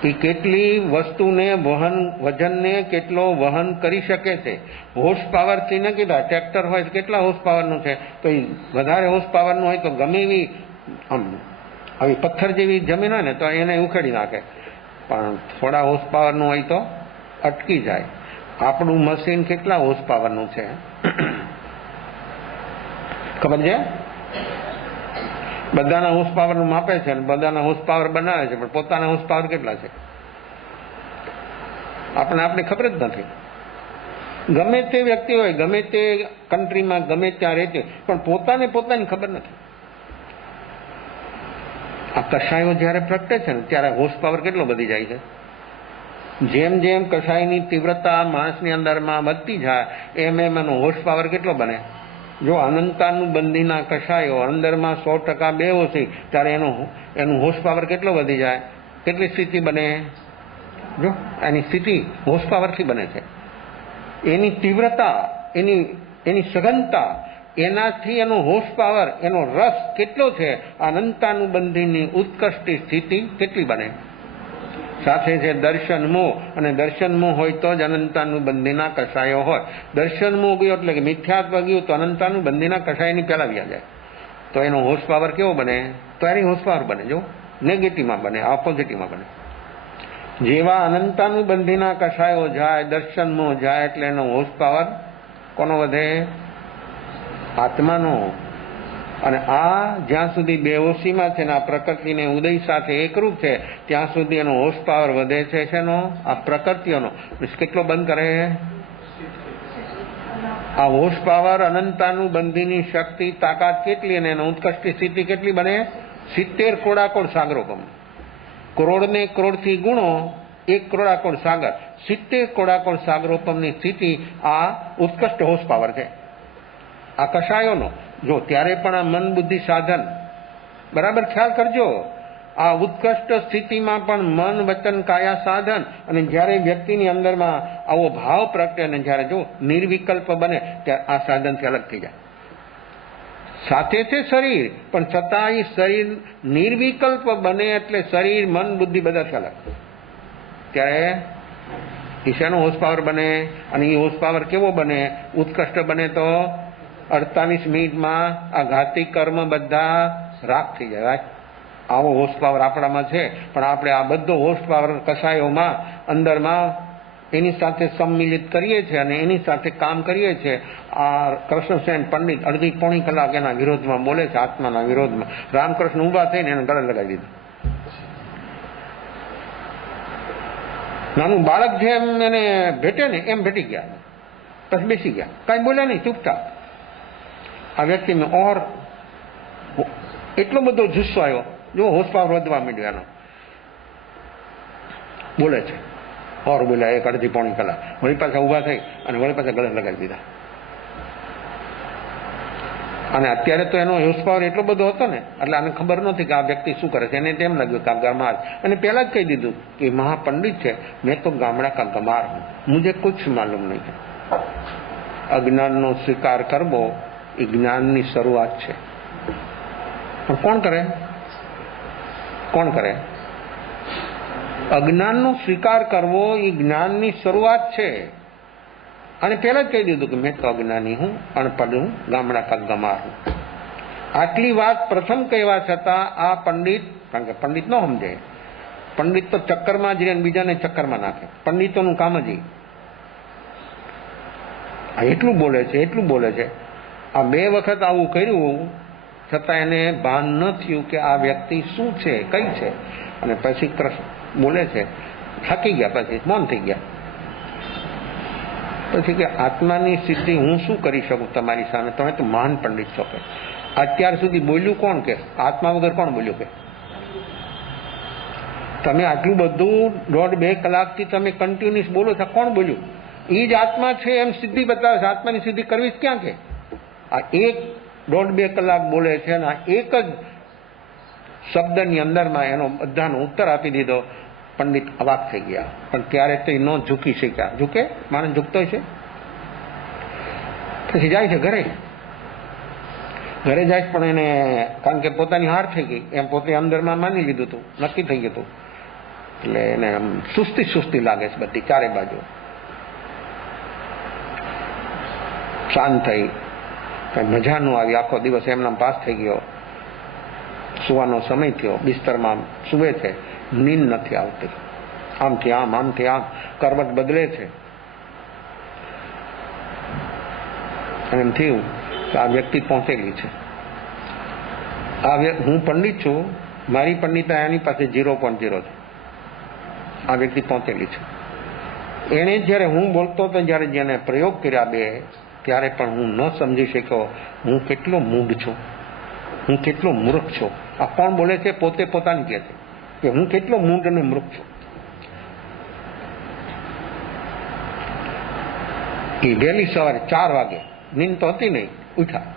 એ કેટલી વસ્તુને વજનને કેટલો વહન કરી શકે છે. હોર્સ પાવર થી ન કીધા. ટ્રેક્ટર હોય તો કેટલા હોર્સ પાવરનું છે? તો એ વધારે હોર્સ પાવરનું હોય તો ગમે એવી આવી પથ્થર જેવી જમીન હોય ને તો એને ઉખેડી નાખે, પણ થોડા હોર્સ પાવરનું હોય તો અટકી જાય. આપણું મશીન કેટલા હોર્સ પાવરનું છે ખબર છે? બધાના હોર્સ પાવરનું માપે છે અને બધાના હોર્સ પાવર બનાવે છે, પણ પોતાના હોર્સ પાવર કેટલા છે આપણે ખબર જ નથી. ગમે તે વ્યક્તિ હોય, ગમે તે કન્ટ્રીમાં, ગમે ત્યાં રહેતી હોય, પણ પોતાની ખબર નથી. આ કશાયો જયારે પ્રગટે છે ને ત્યારે હોર્સ પાવર કેટલો વધી જાય છે. જેમ જેમ કશાયની તીવ્રતા માણસની અંદરમાં વધતી જાય એમ એનો હોર્સ પાવર કેટલો બને. જો અનંતાનુબંધીના કશાયો અંદરમાં 100% બેહો છે ત્યારે એનું હોર્સ પાવર કેટલો વધી જાય. કેટલી સ્થિતિ બને? જો એની સ્થિતિ હોર્સ પાવરથી બને છે. એની તીવ્રતા, એની સઘનતા, એનાથી એનો હોર્સ પાવર, એનો રસ કેટલો છે. અનંતાનુબંધીની ઉત્કૃષ્ટ સ્થિતિ કેટલી બને. સાથે છે દર્શન મોહ, અને દર્શન મોહ હોય તો જ અનંતાનુબંધીના કષાયો હોય. દર્શન મોહ ગયો એટલે કે મિથ્યાત્વ ગયું તો અનંતાનુબંધીના કષાયની પહેલા વ્યા જાય. તો એનો હોર્સ પાવર કેવો બને? તો એની હોર્સ પાવર બને જો નેગેટિવમાં બને, ઓપોઝિટિવમાં બને. જેવા અનંતાનુબંધીના કષાયો જાય, દર્શન મોહ જાય એટલે એનો હોર્સ પાવર કોનો વધે? આત્માનો. અને આ જ્યાં સુધી બેહોશીમાં છે ને આ પ્રકૃતિને ઉદય સાથે એકરૂપ છે ત્યાં સુધી એનો હોર્સ પાવર વધે છે. શેનો? આ પ્રકૃતિઓનો. કેટલો બંધ કરે? આ હોર્સ પાવર અનંતાનુબંધીની શક્તિ, તાકાત કેટલી અને એનો ઉત્કૃષ્ટ સ્થિતિ કેટલી બને? 70 કોડાકોડ સાગરોપમ. કરોડને કરોડથી ગુણો 1 કરોડાકોડ સાગર. 70 કોડાકોડ સાગરોપમની સ્થિતિ આ ઉત્કૃષ્ટ હોર્સ પાવર છે આ કષાયોનો. જો ત્યારે પણ આ મન બુદ્ધિ સાધન બરાબર ખ્યાલ કરજો. આ ઉત્કૃષ્ટ સ્થિતિમાં પણ મન વચન કાયા સાધન. અને જ્યારે વ્યક્તિની અંદરમાં આવો ભાવ પ્રગટે અને જ્યારે જો નિર્વિકલ્પ બને ત્યારે આ સાધનથી અલગ થઈ જાય. સાથે છે શરીર, પણ છતાં એ શરીર નિર્વિકલ્પ બને એટલે શરીર, મન, બુદ્ધિ બધાથી અલગ. ત્યારે ઈશાનો હોર્સ પાવર બને. અને એ હોર્સ પાવર કેવો બને? ઉત્કૃષ્ટ બને તો 48 મિનિટમાં આ ઘાતી કર્મ બધા રાખ થઈ જાય. આવો હોર્સ પાવર આપણામાં છે, પણ આપણે આ બધો હોર્સ પાવર કષાયોમાં અંદરમાં એની સાથે સંમિલિત કરીએ છીએ અને એની સાથે કામ કરીએ છીએ. આ કૃષ્ણસેન પંડિત અડધી પોણી કલાક એના વિરોધમાં બોલે છે, આત્માના વિરોધમાં. રામકૃષ્ણ ઉભા થઈને એને ગળે લગાવી દીધું. નાનું બાળક જેમ એને ભેટે ને એમ ભેટી ગયા, પછી બેસી ગયા, કઈ બોલ્યા નહીં, ચૂપચાપ. આ વ્યક્તિને ઓર એટલો બધો જુસ્સો આવ્યો, જો હોર્સ પાવર વધવા માંડ્યો એનો. બોલે છે, ઓર બોલ્યા 1 અડધી પોણી કલાક. વળી પાછા ઉભા થઈ અને વળી પાછા ગળે લગાવી દીધા. અને અત્યારે તો એનો હોર્સ પાવર એટલો બધો હતો ને એટલે આને ખબર નથી કે આ વ્યક્તિ શું કરે છે. એને તેમ લાગ્યું કે આ ગમાર. અને પહેલા જ કહી દીધું કે મહાપંડિત છે, મેં તો ગામડા કા ગમાર હું, મુझे कुछ मालूम नहीं है. અજ્ઞાનનો સ્વીકાર કરવો એ જ્ઞાનની શરૂઆત છે. પણ કોણ કરે? કોણ કરે? અજ્ઞાનનો સ્વીકાર કરવો એ જ્ઞાનની શરૂઆત છે. અને પહેલા જ કહી દીધું કે મેં તો અજ્ઞાની હું, અણપડ હું, ગામડા કા ગમાર હું. આટલી વાત પ્રથમ કહેવા છતાં આ પંડિત, કારણ કે પંડિત ન સમજે, પંડિત તો ચક્કરમાં જ રહે બીજાને ચક્કરમાં નાખે. પંડિતોનું કામ જ એટલું બોલે છે, એટલું બોલે છે. આ 2 વખત આવું કર્યું છતાં એને ભાન ન થયું કે આ વ્યક્તિ શું છે, કઈ છે. અને પછી કૃષ્ણ બોલે છે, થાકી ગયા, પછી મૌન થઈ ગયા. પછી કે આત્માની સિદ્ધિ હું શું કરી શકું તમારી સામે? તમે તો મહાન પંડિત છો. કે અત્યાર સુધી બોલ્યું કોણ? કે આત્મા વગર કોણ બોલ્યું? કે તમે આટલું બધું 1.5-2 કલાકથી તમે કન્ટિન્યુઅસ બોલો છો, કોણ બોલ્યું? એ જ આત્મા છે એમ સિદ્ધિ બતાવે છે. આત્માની સિદ્ધિ કરવી જ ક્યાં? કે આ 1.5-2 કલાક બોલે છે અને આ એક જ શબ્દની અંદરમાં એનો બધાનો ઉત્તર આપી દીધો. પંડિત અવાક થઈ ગયા, પણ ત્યારે તો ન ઝૂકી શક્યા. ઝૂકે માણસ ઝૂકતો છે. પછી જાય છે ઘરે જાય પણ એને કારણ કે પોતાની હાર થઈ ગઈ એમ પોતે અંદરમાં માની લીધું હતું, નક્કી થઈ ગયું હતું. એટલે એને આમ સુસ્તી લાગે છે બધી ચારે બાજુ. શાંત થઈ, કઈ મજા ન આવી. આખો દિવસ એમના પાસ થઈ ગયો. સુવાનો સમય થયો, બિસ્તરમાં સુવે છે, નીંદ નથી આવતી. આમથી આમ કરવટ બદલે છે. અને એમ થયું કે આ વ્યક્તિ પહોંચેલી છે. હું પંડિત છું, મારી પંડિતા એની પાસે 0.0 છે. આ વ્યક્તિ પહોંચેલી છે. એને જયારે હું બોલતો હતો, જયારે જેને પ્રયોગ કર્યા બે, ત્યારે પણ હું ન સમજી શક્યો હું કેટલો મૂઢ છું, હું કેટલો મૂર્ખ છું. આ કોણ બોલે છે? પોતે પોતાને કહે છે કે હું કેટલો મૂઢ અને મૂર્ખ છું. એ વહેલી સવારે 4 વાગે, નીંદ તો હતી નહીં, ઉઠ્યા.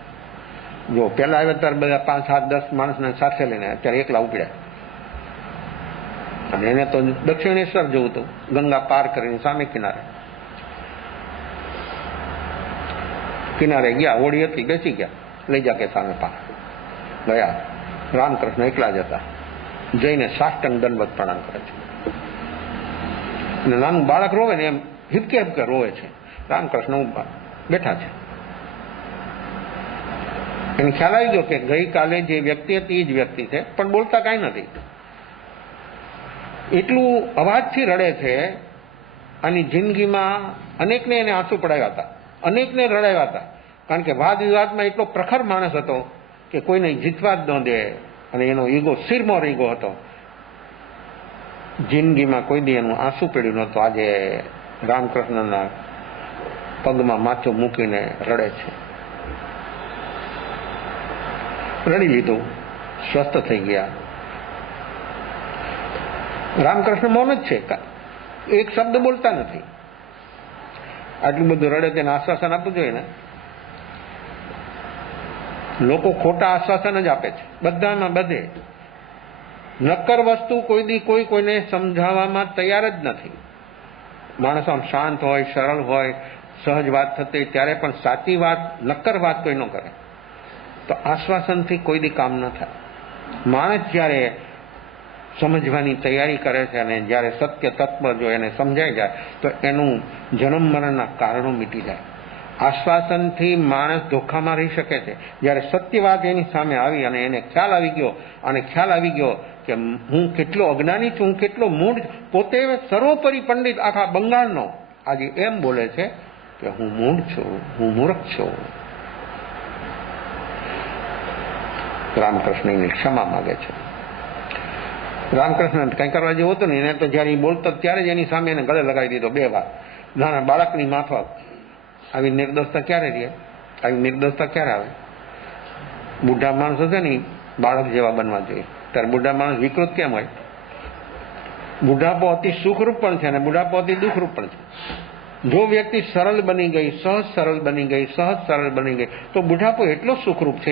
જો પેલા આવ્યા ત્યારે બધા 5, 7, 10 માણસને સાથે લઈને, અત્યારે એકલા ઉપડ્યા. અને એને તો દક્ષિણેશ્વર જવું હતું, ગંગા પાર કરીને સામે કિનારે ગયા. હોળી હતી, બેસી ગયા. લઈ જા કે સામે પાર ગયા. રામકૃષ્ણ એકલા જ હતા. જઈને સાષ્ટાંગ દંડવત પ્રણામ કરે છે. અને નાનું બાળક રોવે ને એમ હિપકે રોવે છે. રામકૃષ્ણ બેઠા છે. એને ખ્યાલ આવી ગયો કે ગઈકાલે જે વ્યક્તિ હતી એ જ વ્યક્તિ છે, પણ બોલતા કાંઈ નથી. એટલું અવાજથી રડે છે. આની જિંદગીમાં અનેકને એને આંસુ પડાવ્યા હતા, અનેકને રડાવ્યા હતા. કારણ કે વાદ વિવાદમાં એટલો પ્રખર માણસ હતો કે કોઈને જીતવા જ ન દે. અને એનો ઈગો શિરમોર ઈગો હતો. જિંદગીમાં કોઈ દી એનું આંસુ પડ્યું નહોતું. આજે રામકૃષ્ણના પગમાં માથું મૂકીને રડે છે. રડી લીધું, સ્વસ્થ થઈ ગયા. રામકૃષ્ણ મૌન જ છે, એક શબ્દ બોલતા નથી. આટલું બધું રડે તેને આશ્વાસન આપવું જોઈએ ને. લોકો ખોટા આશ્વાસન જ આપે છે બધામાં, બધે. નક્કર વસ્તુ કોઈ દી કોઈને સમજાવવામાં તૈયાર જ નથી. માણસ આમ શાંત હોય, સરળ હોય, સહજ વાત થતી, ત્યારે પણ સાચી વાત, નક્કર વાત કોઈ ન કરે. તો આશ્વાસનથી કોઈ દી કામ ન થાય. માણસ જ્યારે સમજવાની તૈયારી કરે છે અને જ્યારે સત્ય તત્વ જો એને સમજાઈ જાય તો એનું જન્મ મરણના કારણો મીટી જાય. આશ્વાસનથી માણસ ધોખામાં રહી શકે છે. જ્યારે સત્ય વાત એની સામે આવી અને એને ખ્યાલ આવી ગયો કે હું કેટલો અજ્ઞાની છું, હું કેટલો મૂઢ. પોતે સર્વોપરી પંડિત આખા બંગાળનો આજે એમ બોલે છે કે હું મૂઢ છું, હું મૂર્ખ છું. રામકૃષ્ણ એની ક્ષમા માગે છે. રામકૃષ્ણ કઈ કરવા જેવું હતું ને, એને તો જયારે બોલતો ત્યારે જ એની સામે એને ગળે લગાવી દીધો 2 વાર. નાના બાળકની માફક. આવી નિર્દોષતા ક્યારે રહે? આવી નિર્દોષતા ક્યારે આવે? બુઢા માણસો છે ને બાળક જેવા બનવા જોઈએ. ત્યારે બુઢા માણસ વિકૃત કેમ હોય? બુઢાપો અતિ સુખરૂપ પણ છે અને બુઢાપો અતિ દુઃખરૂપ પણ છે. જો વ્યક્તિ સરળ બની ગઈ, સહજ સરળ બની ગઈ તો બુઢાપો એટલો સુખરૂપ છે,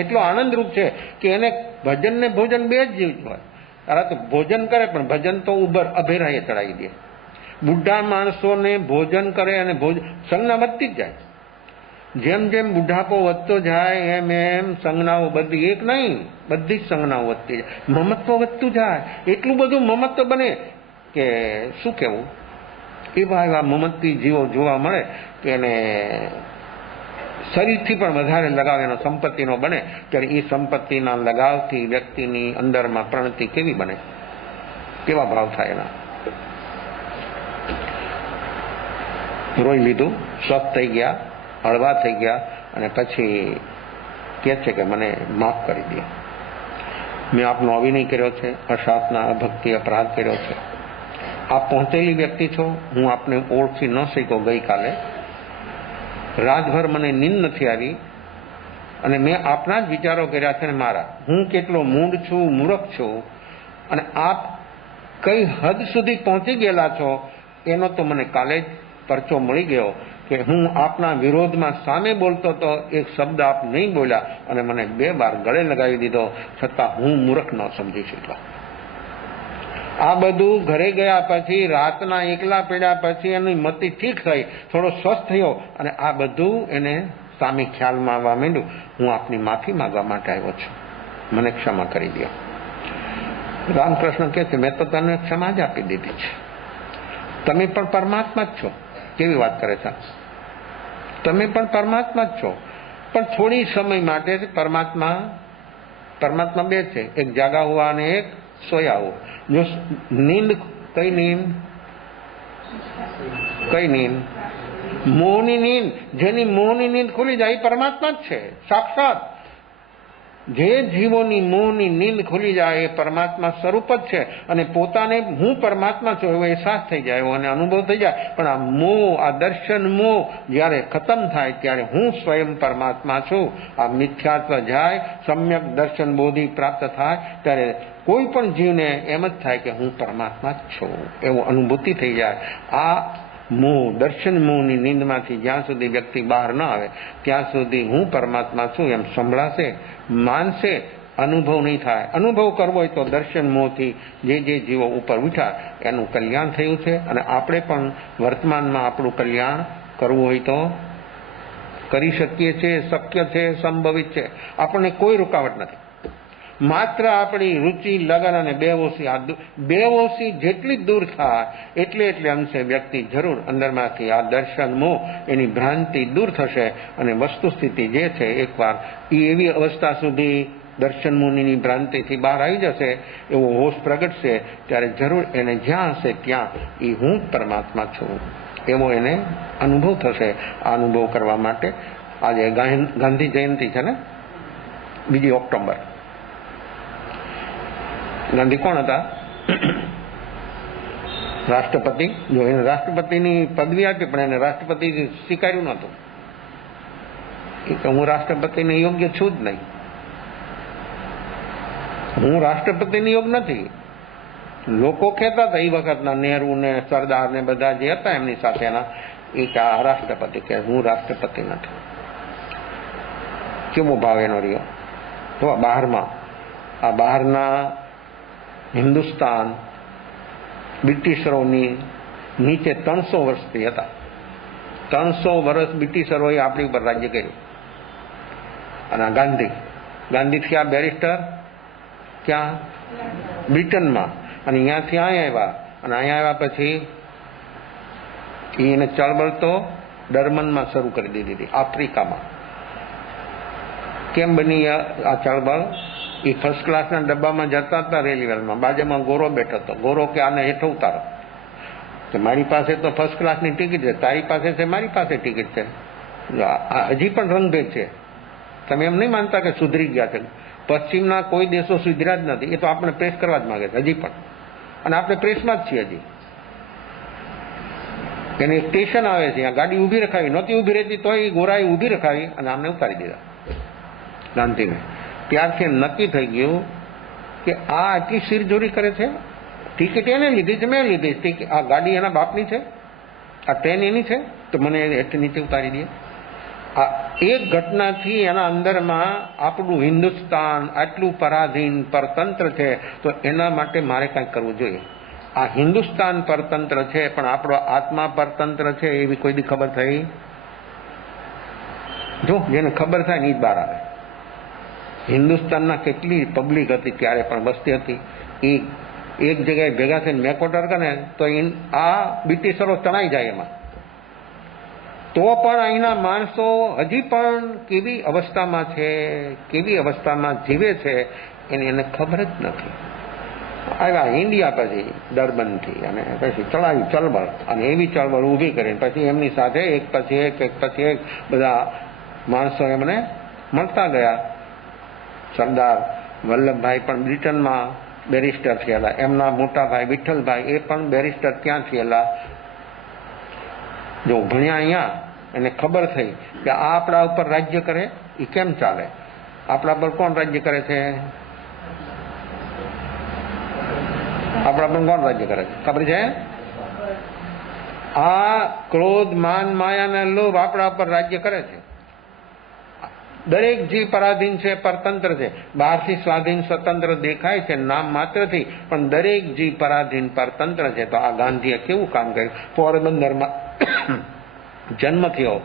એટલો આનંદરૂપ છે કે એને ભજન ને ભોજન 2 જ જીવ હોય. તારા તો ભોજન કરે પણ ભજન તો અભેરાએ ચડાવી દે. બુઢા માણસોને ભોજન કરે અને સંજ્ઞા વધતી જ જાય. જેમ જેમ બુઢાપો વધતો જાય એમ સંજ્ઞાઓ બધી, એક નહીં બધી જ સંજ્ઞાઓ વધતી જાય. મમત્વ વધતું જાય. એટલું બધું મમત્વ બને કે શું કેવું. એવા મમત્વી જીવો જોવા મળે કે એને શરીરથી પણ વધારે લગાવ એનો સંપત્તિનો બને. ત્યારે એ સંપત્તિના લગાવથી વ્યક્તિની અંદરમાં પ્રણતિ કેવી બને, કેવા ભાવ થાય એના. રોઈ લીધું, સ્વસ્થ થઈ ગયા, હળવા થઈ ગયા અને પછી કહે છે કે મને માફ કરી દે. મેં આપનો અવિનય કર્યો છે, અશાસના, અભક્તિ, અપરાધ કર્યો છે. આપ પહોંચેલી વ્યક્તિ છો, હું આપને ઓળખી ન શક્યો ગઈકાલે. રાતભર મને નીંદ નથી આવી અને મેં આપના જ વિચારો કર્યા છે ને મારા. હું કેટલો મૂઢ છું, મૂર્ખ છું અને આપ કઈ હદ સુધી પહોંચી ગયેલા છો એનો તો મને કાલે જ પરચો મળી ગયો કે હું આપના વિરોધમાં સામે બોલતો તો એક શબ્દ આપ નહીં બોલ્યા અને મને 2 વાર ગળે લગાવી દીધો, છતાં હું મૂર્ખ ન સમજી શક્યો. આ બધું ઘરે ગયા પછી, રાતના એકલા પડ્યા પછી એની મતિ ઠીક થઈ, થોડો સ્વસ્થ થયો અને આ બધું એને સામે ખ્યાલમાં આવવા માંડ્યું. હું આપની માફી માંગવા માટે આવ્યો છું, મને ક્ષમા કરી દો. રામકૃષ્ણ કહે છે, મેં તો તને ક્ષમા જ આપી દીધી છે, તમે પણ પરમાત્મા જ છો. કેવી વાત કરે છે, તમે પણ પરમાત્મા જ છો, પણ થોડી સમય માટે પરમાત્મા 2 છે, એક જાગા હુआ અને એક સોયા હુआ. જો નીંદ, કઈ નીંદ? મોહની નીંદ. જેની મોહની નીંદ ખુલી જાય એ પરમાત્મા જ છે, સાક્ષાત. જે જીવોની મોહની નીંદ ખુલી જાય એ પરમાત્મા સ્વરૂપ જ છે અને પોતાને હું પરમાત્મા છું એવો અહેસાસ થઈ જાય, એવો અને અનુભવ થઈ જાય. પણ આ મોહ, આ દર્શન મોહ જ્યારે ખતમ થાય ત્યારે હું સ્વયં પરમાત્મા છું, આ મિથ્યાત્વ જાય, સમ્યક દર્શન બોધિ પ્રાપ્ત થાય ત્યારે કોઈ પણ જીવને એમ જ થાય કે હું પરમાત્મા જ છું, એવો અનુભૂતિ થઈ જાય. આ મોહ, દર્શન મોહની નીંદમાંથી જ્યાં સુધી વ્યક્તિ બહાર ન આવે ત્યાં સુધી હું પરમાત્મા છું એમ સંભળાશે, માનશે, અનુભવ નહીં થાય. અનુભવ કરવો હોય તો દર્શન મોહથી જે જીવો ઉપર ઉઠ્યા એનું કલ્યાણ થયું છે અને આપણે પણ વર્તમાનમાં આપણું કલ્યાણ કરવું હોય તો કરી શકીએ છીએ, શક્ય છે, સંભવિત છે. આપણને કોઈ રૂકાવટ નથી. માત્ર આપણી રુચિ, લગન અને બેહોશી જેટલી દૂર થાય એટલે અંશે વ્યક્તિ જરૂર અંદરમાંથી આ દર્શન મોહ, એની ભ્રાંતિ દૂર થશે અને વસ્તુ સ્થિતિ જે છે એકવાર એ એવી અવસ્થા સુધી દર્શન મોહની ભ્રાંતિથી બહાર આવી જશે, એવો હોશ પ્રગટશે ત્યારે જરૂર એને જ્યાં હશે ત્યાં એ હું પરમાત્મા છું એવો એને અનુભવ થશે. આ અનુભવ કરવા માટે આજે ગાંધી જયંતિ છે ને, 2 ઓક્ટોબર. ગાંધી કોણ હતા? રાષ્ટ્રપતિ. જો એને રાષ્ટ્રપતિની પદવી આપી પણ એને રાષ્ટ્રપતિ સ્વીકાર્યું નહોતું. હું રાષ્ટ્રપતિને યોગ્ય છું જ નહીં, હું રાષ્ટ્રપતિને યોગ્ય નથી. લોકો કહેતા હતા એ વખતના નહેરુ ને સરદાર ને બધા જે હતા એમની સાથેના, એ કે આ રાષ્ટ્રપતિ, કે હું રાષ્ટ્રપતિ નથી. કેવો ભાવ એનો રહ્યો. તો આ બહારના હિન્દુસ્તાન બ્રિટિશરોની નીચે 300 વર્ષથી હતા. 300 વર્ષ બ્રિટિશરોએ આપણી ઉપર રાજ્ય કર્યું. અને ગાંધી થયા બેરિસ્ટર ક્યાં? બ્રિટનમાં. અને અહીંયાથી અહીંયા આવ્યા અને અહીંયા આવ્યા પછી એને ચળવળ તો ડર્બનમાં શરૂ કરી દીધી હતી, આફ્રિકામાં. કેમ બની આ ચળવળ? એ ફર્સ્ટ ક્લાસના ડબ્બામાં જતા હતા રેલવેમાં, બાજુમાં ગોરો બેઠો હતો. ગોરો કે આને હેઠો ઉતારો, કે મારી પાસે તો ફર્સ્ટ ક્લાસની ટિકિટ છે, તારી પાસે છે, મારી પાસે ટિકિટ છે. હજી પણ રંગભેદ છે. તમે એમ નહીં માનતા કે સુધરી ગયા છે. પશ્ચિમના કોઈ દેશો સુધર્યા જ નથી. એ તો આપણે પ્રેસ કરવા જ માંગે છે હજી પણ, અને આપણે પ્રેસમાં જ છીએ હજી. એને એક સ્ટેશન આવે છે, ગાડી ઊભી રખાવી, નહોતી ઊભી રહેતી તો એ ગોરાએ ઊભી રખાવી અને આમને ઉતારી દીધા ગાંધીને. ત્યારથી નક્કી થઈ ગયું કે આ આટલી શિરજોરી કરે છે. ટિકિટ એને લીધી છે, મેં લીધી છે. આ ગાડી એના બાપની છે, આ ટ્રેન એની છે, તો મને હેઠ નીચે ઉતારી દે. આ એક ઘટનાથી એના અંદરમાં આપણું હિન્દુસ્તાન આટલું પરાધીન પરતંત્ર છે, તો એના માટે મારે કાંઈક કરવું જોઈએ. આ હિન્દુસ્તાન પરતંત્ર છે પણ આપણો આત્મા પરતંત્ર છે એવી કોઈ દી ખબર થઈ? જો જેને ખબર થાય ને એ જ બહાર આવે. હિન્દુસ્તાનના કેટલી પબ્લિક હતી ત્યારે પણ વસ્તી હતી, એ એક જગ્યાએ ભેગા થઈને મેકોટર કરે તો આ બ્રિટિશરો તણાઈ જાય એમાં. તો પણ અહીંના માણસો હજી પણ કેવી અવસ્થામાં છે, કેવી અવસ્થામાં જીવે છે એને ખબર જ નથી. આવ્યા ઇન્ડિયા પછી ડર્બનથી અને પછી ચલાવી ચળવળ, અને એવી ચળવળ ઊભી કરીને પછી એમની સાથે એક પછી એક બધા માણસો એમને મળતા ગયા. સરદાર વલ્લભભાઈ પણ બ્રિટનમાં બેરિસ્ટર થયેલા, એમના મોટા ભાઈ વિઠ્ઠલભાઈ એ પણ બેરિસ્ટર ત્યાં થયેલા. જો ભણ્યા અહીંયા, એને ખબર થઈ કે આ આપણા ઉપર રાજ્ય કરે એ કેમ ચાલે. આપણા પર કોણ રાજ્ય કરે છે? આપણા પર કોણ રાજ્ય કરે છે ખબર છે? આ ક્રોધ, માન, માયા અને લોભ આપણા પર રાજ્ય કરે છે. દરેક જીવ પરાધીન છે, પરતંત્ર છે. બહારથી સ્વાધીન સ્વતંત્ર દેખાય છે નામ માત્રથી, પણ દરેક જીવ પરાધીન પરતંત્ર છે. તો આ ગાંધીએ કેવું કામ કર્યું? પોરબંદરમાં જન્મ થયો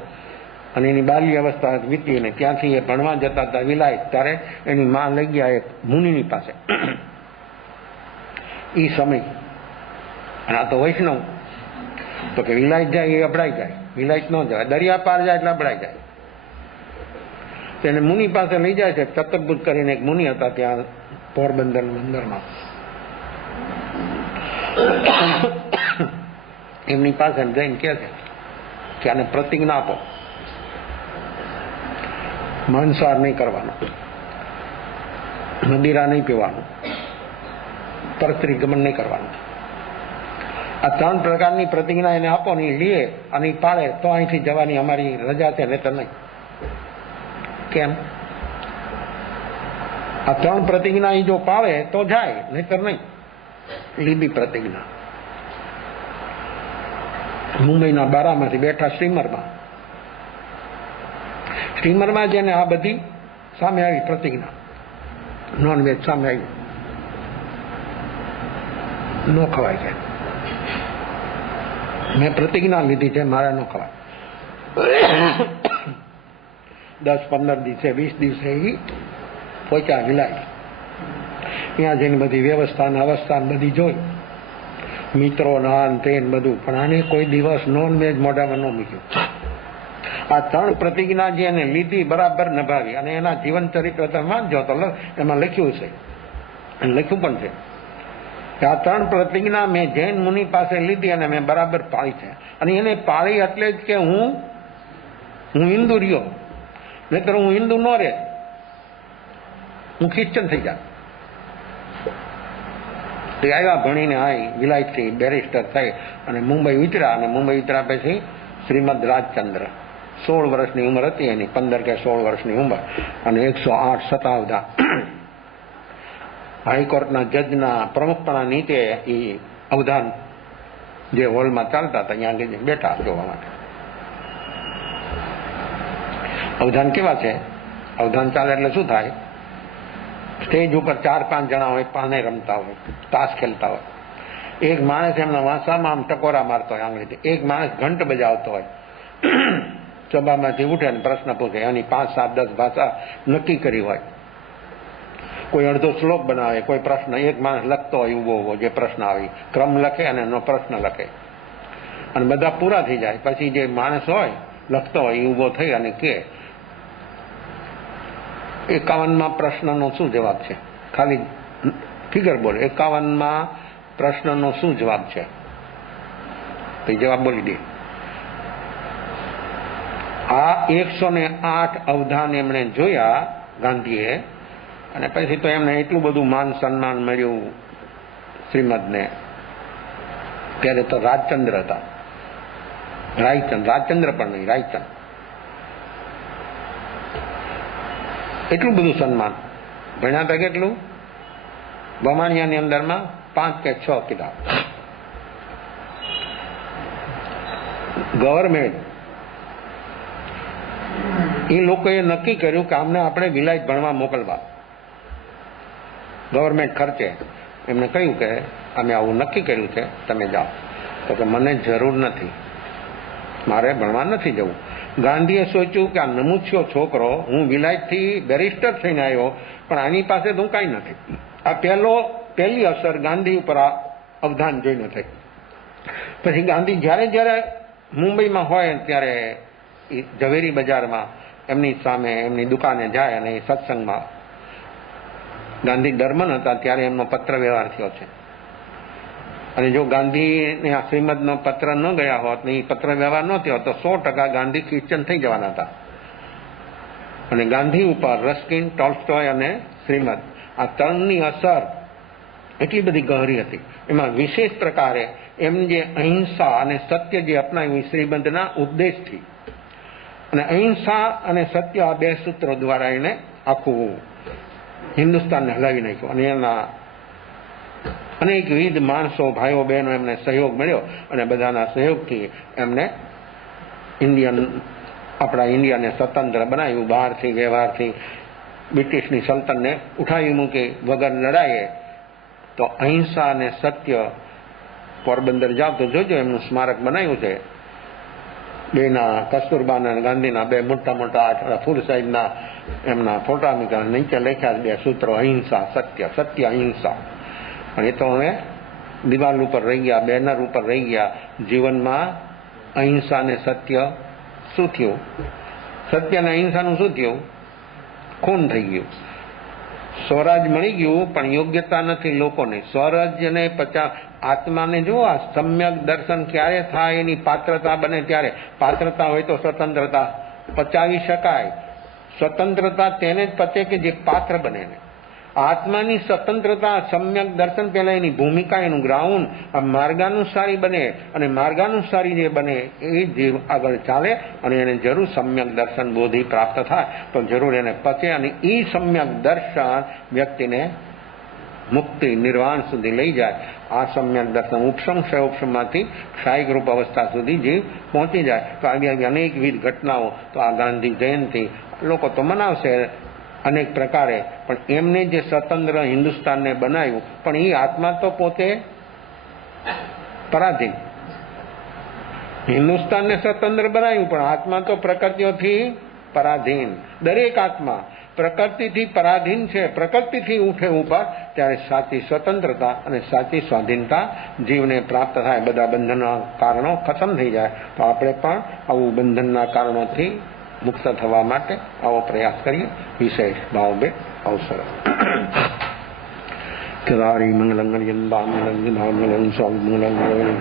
અને એની બાલ્ય અવસ્થા વીતી અને ત્યાંથી એ ભણવા જતા હતા વિલાયત. ત્યારે એની માં લઈ ગયા એક મુનિની પાસે. એ સમય અને આ તો વૈષ્ણવ, તો કે વિલાયત જાય એ અભડાઈ જાય, વિલાયત ન જાય, દરિયા પાર જાય એટલે અભડાઈ જાય. તેને મુનિ પાસે લઈ જાય છે. ચતુર્ભુજ કરીને એક મુનિ હતા ત્યાં પોરબંદર બંદરમાં. એમની પાસે જઈને કહે છે કે આને પ્રતિજ્ઞા આપો, માંસાહાર નહીં કરવાનો, મદિરા નહીં પીવાનું, પરસ્ત્રી ગમન નહીં કરવાનું. આ 3 પ્રકારની પ્રતિજ્ઞા એને આપો ને લે અને પાળે તો અહીંથી જવાની અમારી રજા છે, નહીતર નહીં. કેમ? આ 3 પ્રતિજ્ઞા જો પાળે તો જાય, નહીતર નહીં. લીધી પ્રતિજ્ઞા. મુંબઈના બારામાંથી બેઠા સ્ટીમરમાં જેને આ બધી સામે આવી પ્રતિજ્ઞા, નોનવેજ સામે આવી, ન ખવાય છે. મેં પ્રતિજ્ઞા લીધી છે, મારે ન ખવાય. 10-15 દિવસે 20 દિવસે એ પહોંચ્યા વિલાય. ત્યાં જઈને બધી વ્યવસ્થા ને અવસ્થા બધી જોઈ, મિત્રો નાન તેન બધું, પણ આને કોઈ દિવસ નોનવેજ મોઢામાં ન મૂક્યું. આ 3 પ્રતિજ્ઞા જે એને લીધી બરાબર નભાવી. અને એના જીવન ચરિત્ર તમે વાંચજો તો એમાં લખ્યું છે, લખ્યું પણ છે કે આ 3 પ્રતિજ્ઞા મેં જૈન મુનિ પાસે લીધી અને મેં બરાબર પાળી છે. અને એને પાળી એટલે જ કે હું હિન્દુ રહ્યો, નહીતર હું હિન્દુ ન રહે, હું ક્રિશ્ચન થઈ જાય. આવ્યા ભણીને આય વિલાયતથી બેરિસ્ટર થઈ અને મુંબઈ ઉતર્યા. અને મુંબઈ ઉતર્યા પછી શ્રીમદ રાજચંદ્ર 16 વર્ષની ઉંમર હતી એની, 15 કે 16 વર્ષની ઉંમર, અને 108 શતાવધા હાઈકોર્ટના જજના પ્રમુખપણા નીચે એ અવધાન જે હોલમાં ચાલતા હતા ત્યાં આગળ બેઠા જોવા માટે. અવધાન કેવા છે? અવધાન ચાલે એટલે શું થાય? સ્ટેજ ઉપર 4-5 જણા હોય, પાને રમતા હોય, તાશ ખેલતા હોય. એક માણસ એમના વાંસામાં આમ ટકોરા મારતો હોય આંગળીથી, એક માણસ ઘંટ બજાવતો હોય. સભામાંથી ઉઠે અને પ્રશ્ન પૂછે, એની 5, 7, 10 ભાષા નક્કી કરી હોય. કોઈ અડધો શ્લોક બનાવે, કોઈ પ્રશ્ન, એક માણસ લખતો હોય ઉભો જે પ્રશ્ન આવે ક્રમ લખે અને એનો પ્રશ્ન લખે. અને બધા પૂરા થઈ જાય પછી જે માણસ હોય લખતો હોય એ ઉભો થઈ અને કે 51માં પ્રશ્નનો શું જવાબ છે? ખાલી ફિગર બોલે, 51માં પ્રશ્નનો શું જવાબ છે? તો જવાબ બોલી દે. આ 108 અવધાન એમણે જોયા ગાંધીએ. અને પછી તો એમને એટલું બધું માન સન્માન મળ્યું શ્રીમદને. ત્યારે તો રાજચંદ્ર હતા, રાયચંદ, રાજચંદ્ર પણ નહીં, રાયચંદ. એટલું બધું સન્માન. ભણ્યા હતા કેટલું? બમાણિયાની અંદરમાં 5 કે 6 કિતાબ. ગવર્મેન્ટ એ લોકોએ નક્કી કર્યું કે આમને આપણે વિલાયત ભણવા મોકલવા. ગવર્મેન્ટ ખર્ચે એમને કહ્યું કે અમે આવું નક્કી કર્યું છે, તમે જાઓ. તો કે મને જરૂર નથી, મારે ભણવા નથી જવું. ગાંધીએ સોચ્યું કે આ નમૂછ્યો છોકરો, હું વિલાયતથી બેરિસ્ટર થઈને આવ્યો, પણ આની પાસે તો હું કાંઈ નથી. આ પહેલી અસર ગાંધી ઉપર આ અવધાન જોઈને થઈ. પછી ગાંધી જ્યારે મુંબઈમાં હોય ત્યારે ઝવેરી બજારમાં એમની સામે એમની દુકાને જાય અને એ સત્સંગમાં. ગાંધી દરમન હતા ત્યારે એમનો પત્ર વ્યવહાર થયો છે. અને જો ગાંધીને આ શ્રીમદનો પત્ર ન ગયા હોત ને એ પત્ર વ્યવહાર ન થયો તો 100% ગાંધી ક્રિશ્ચન થઈ જવાના હતા. અને ગાંધી ઉપર રસ્કિન, ટોલ્સ્ટોય અને શ્રીમદ, આ 3ની અસર એટલી બધી ગહરી હતી. એમાં વિશેષ પ્રકારે એમ જે અહિંસા અને સત્ય જે અપનાવ્યું શ્રીમદના ઉપદેશથી, અને અહિંસા અને સત્ય આ 2 સૂત્રો દ્વારા એને આખું હિન્દુસ્તાનને હલાવી નાખ્યું. અને એના અનેકવિધ માણસો, ભાઈઓ બહેનો એમને સહયોગ મળ્યો અને બધાના સહયોગથી એમને આપણા ઇન્ડિયાને સ્વતંત્ર બનાવ્યું. બહારથી વ્યવહારથી બ્રિટિશની સલ્તનને ઉઠાવી મૂકી વગર લડાઈએ. તો અહિંસા અને સત્ય, પોરબંદર જાવ તો જોજો એમનું સ્મારક બનાવ્યું છે. બેના કસ્તુરબાના અને ગાંધીના બે મોટા મોટા ફૂલ સાઈઝના એમના ફોટા મૂક્યા, નીચે લખ્યા બે સૂત્રો, અહિંસા સત્ય, સત્ય અહિંસા. પણ એ તો હવે દિવાલ ઉપર રહી ગયા, બેનર ઉપર રહી ગયા. જીવનમાં અહિંસા અને સત્ય શું થયું? સત્ય અને અહિંસાનું શું થયું? ખૂન થઈ ગયું. સ્વરાજ મળી ગયું પણ યોગ્યતા નથી લોકોને. સ્વરાજ્યને આત્માને જુઓ, આ સમ્યક દર્શન ક્યારે થાય? એની પાત્રતા બને ત્યારે. પાત્રતા હોય તો સ્વતંત્રતા પચાવી શકાય. સ્વતંત્રતા તેને જ પચે કે જે પાત્ર બને ને. આત્માની સ્વતંત્રતા, સમ્યક દર્શન પહેલા એની ભૂમિકા, એનું ગ્રાઉન્ડ આ માર્ગાનુસારી બને. અને માર્ગાનુસારી જે બને એ જીવ આગળ ચાલે અને એને જરૂર સમ્યક દર્શન બોધિ પ્રાપ્ત થાય તો જરૂર એને પચે. અને એ સમ્યક દર્શન વ્યક્તિને મુક્તિ નિર્વાણ સુધી લઈ જાય. આ સમ્યક દર્શન ઉપશમ ક્ષયોપશમમાંથી ક્ષાયિક રૂપ અવસ્થા સુધી જીવ પહોંચી જાય. તો આવી અનેકવિધ ઘટનાઓ, તો આ ગાંધી જયંતિ લોકો તો મનાવશે અનેક પ્રકારે, પણ એમને જે સ્વતંત્ર હિન્દુસ્તાનને બનાવ્યું, પણ એ આત્મા તો પોતે પરાધીન. હિન્દુસ્તાનને સ્વતંત્ર બનાવ્યું પણ આત્મા તો પ્રકૃતિઓથી પરાધીન. દરેક આત્મા પ્રકૃતિથી પરાધીન છે. પ્રકૃતિથી ઉઠે ઉપર ત્યારે સાચી સ્વતંત્રતા અને સાચી સ્વાધીનતા જીવને પ્રાપ્ત થાય. બધા બંધનના કારણો ખતમ થઈ જાય. તો આપણે પણ આવું બંધનના કારણોથી મુક્ત થવા માટે આવો પ્રયાસ કરીએ. વિશેષ ભાવે અવસર. કેદારી મંગલં મંગલં સ્વામિમંગલં મંગલં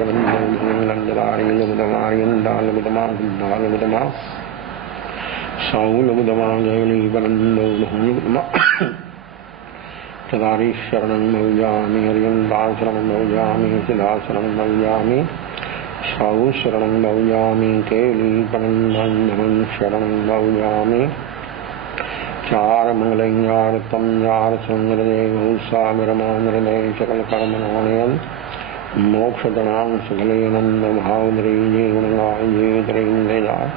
કેદારી શરણં મૌજામિ હરિયંતા શરણં મૌજામિ સિદ્ધાશરણં મૌજામિ સાહુ શરણં મૌજામિ કેલી પનંદન શરણં મૌજામિ ચાર મંગલં યાર તમ યાર સંગ્રદેવ સાગરમાનરદય સકલ કર્મનાણયન મોક્ષદણાં સકલેનંદ ભાવદ્રીજે ગુણગાય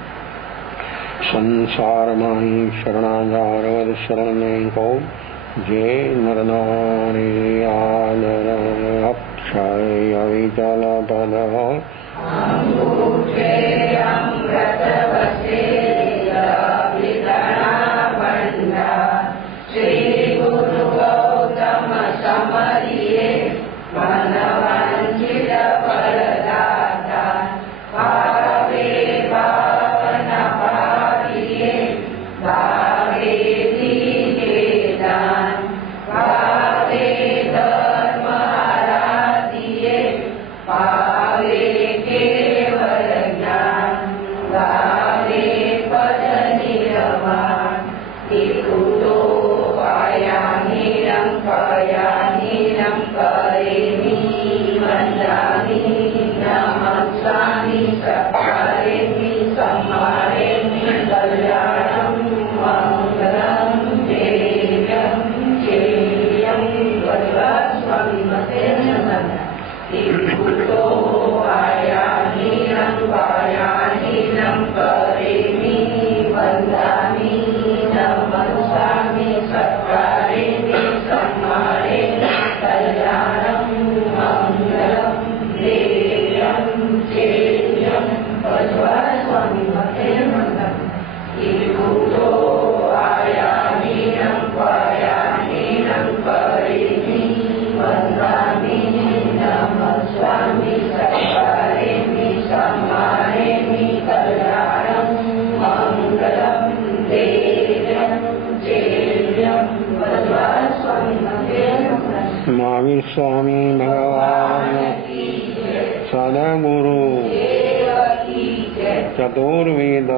સંસારમાહી શરણાગારવદ શરણને કો જે નરનારી આદર અક્ષય અવિચલ પદ મહાવીર સ્વામી ભગવાન સદગુરુ ચતુર્વેદ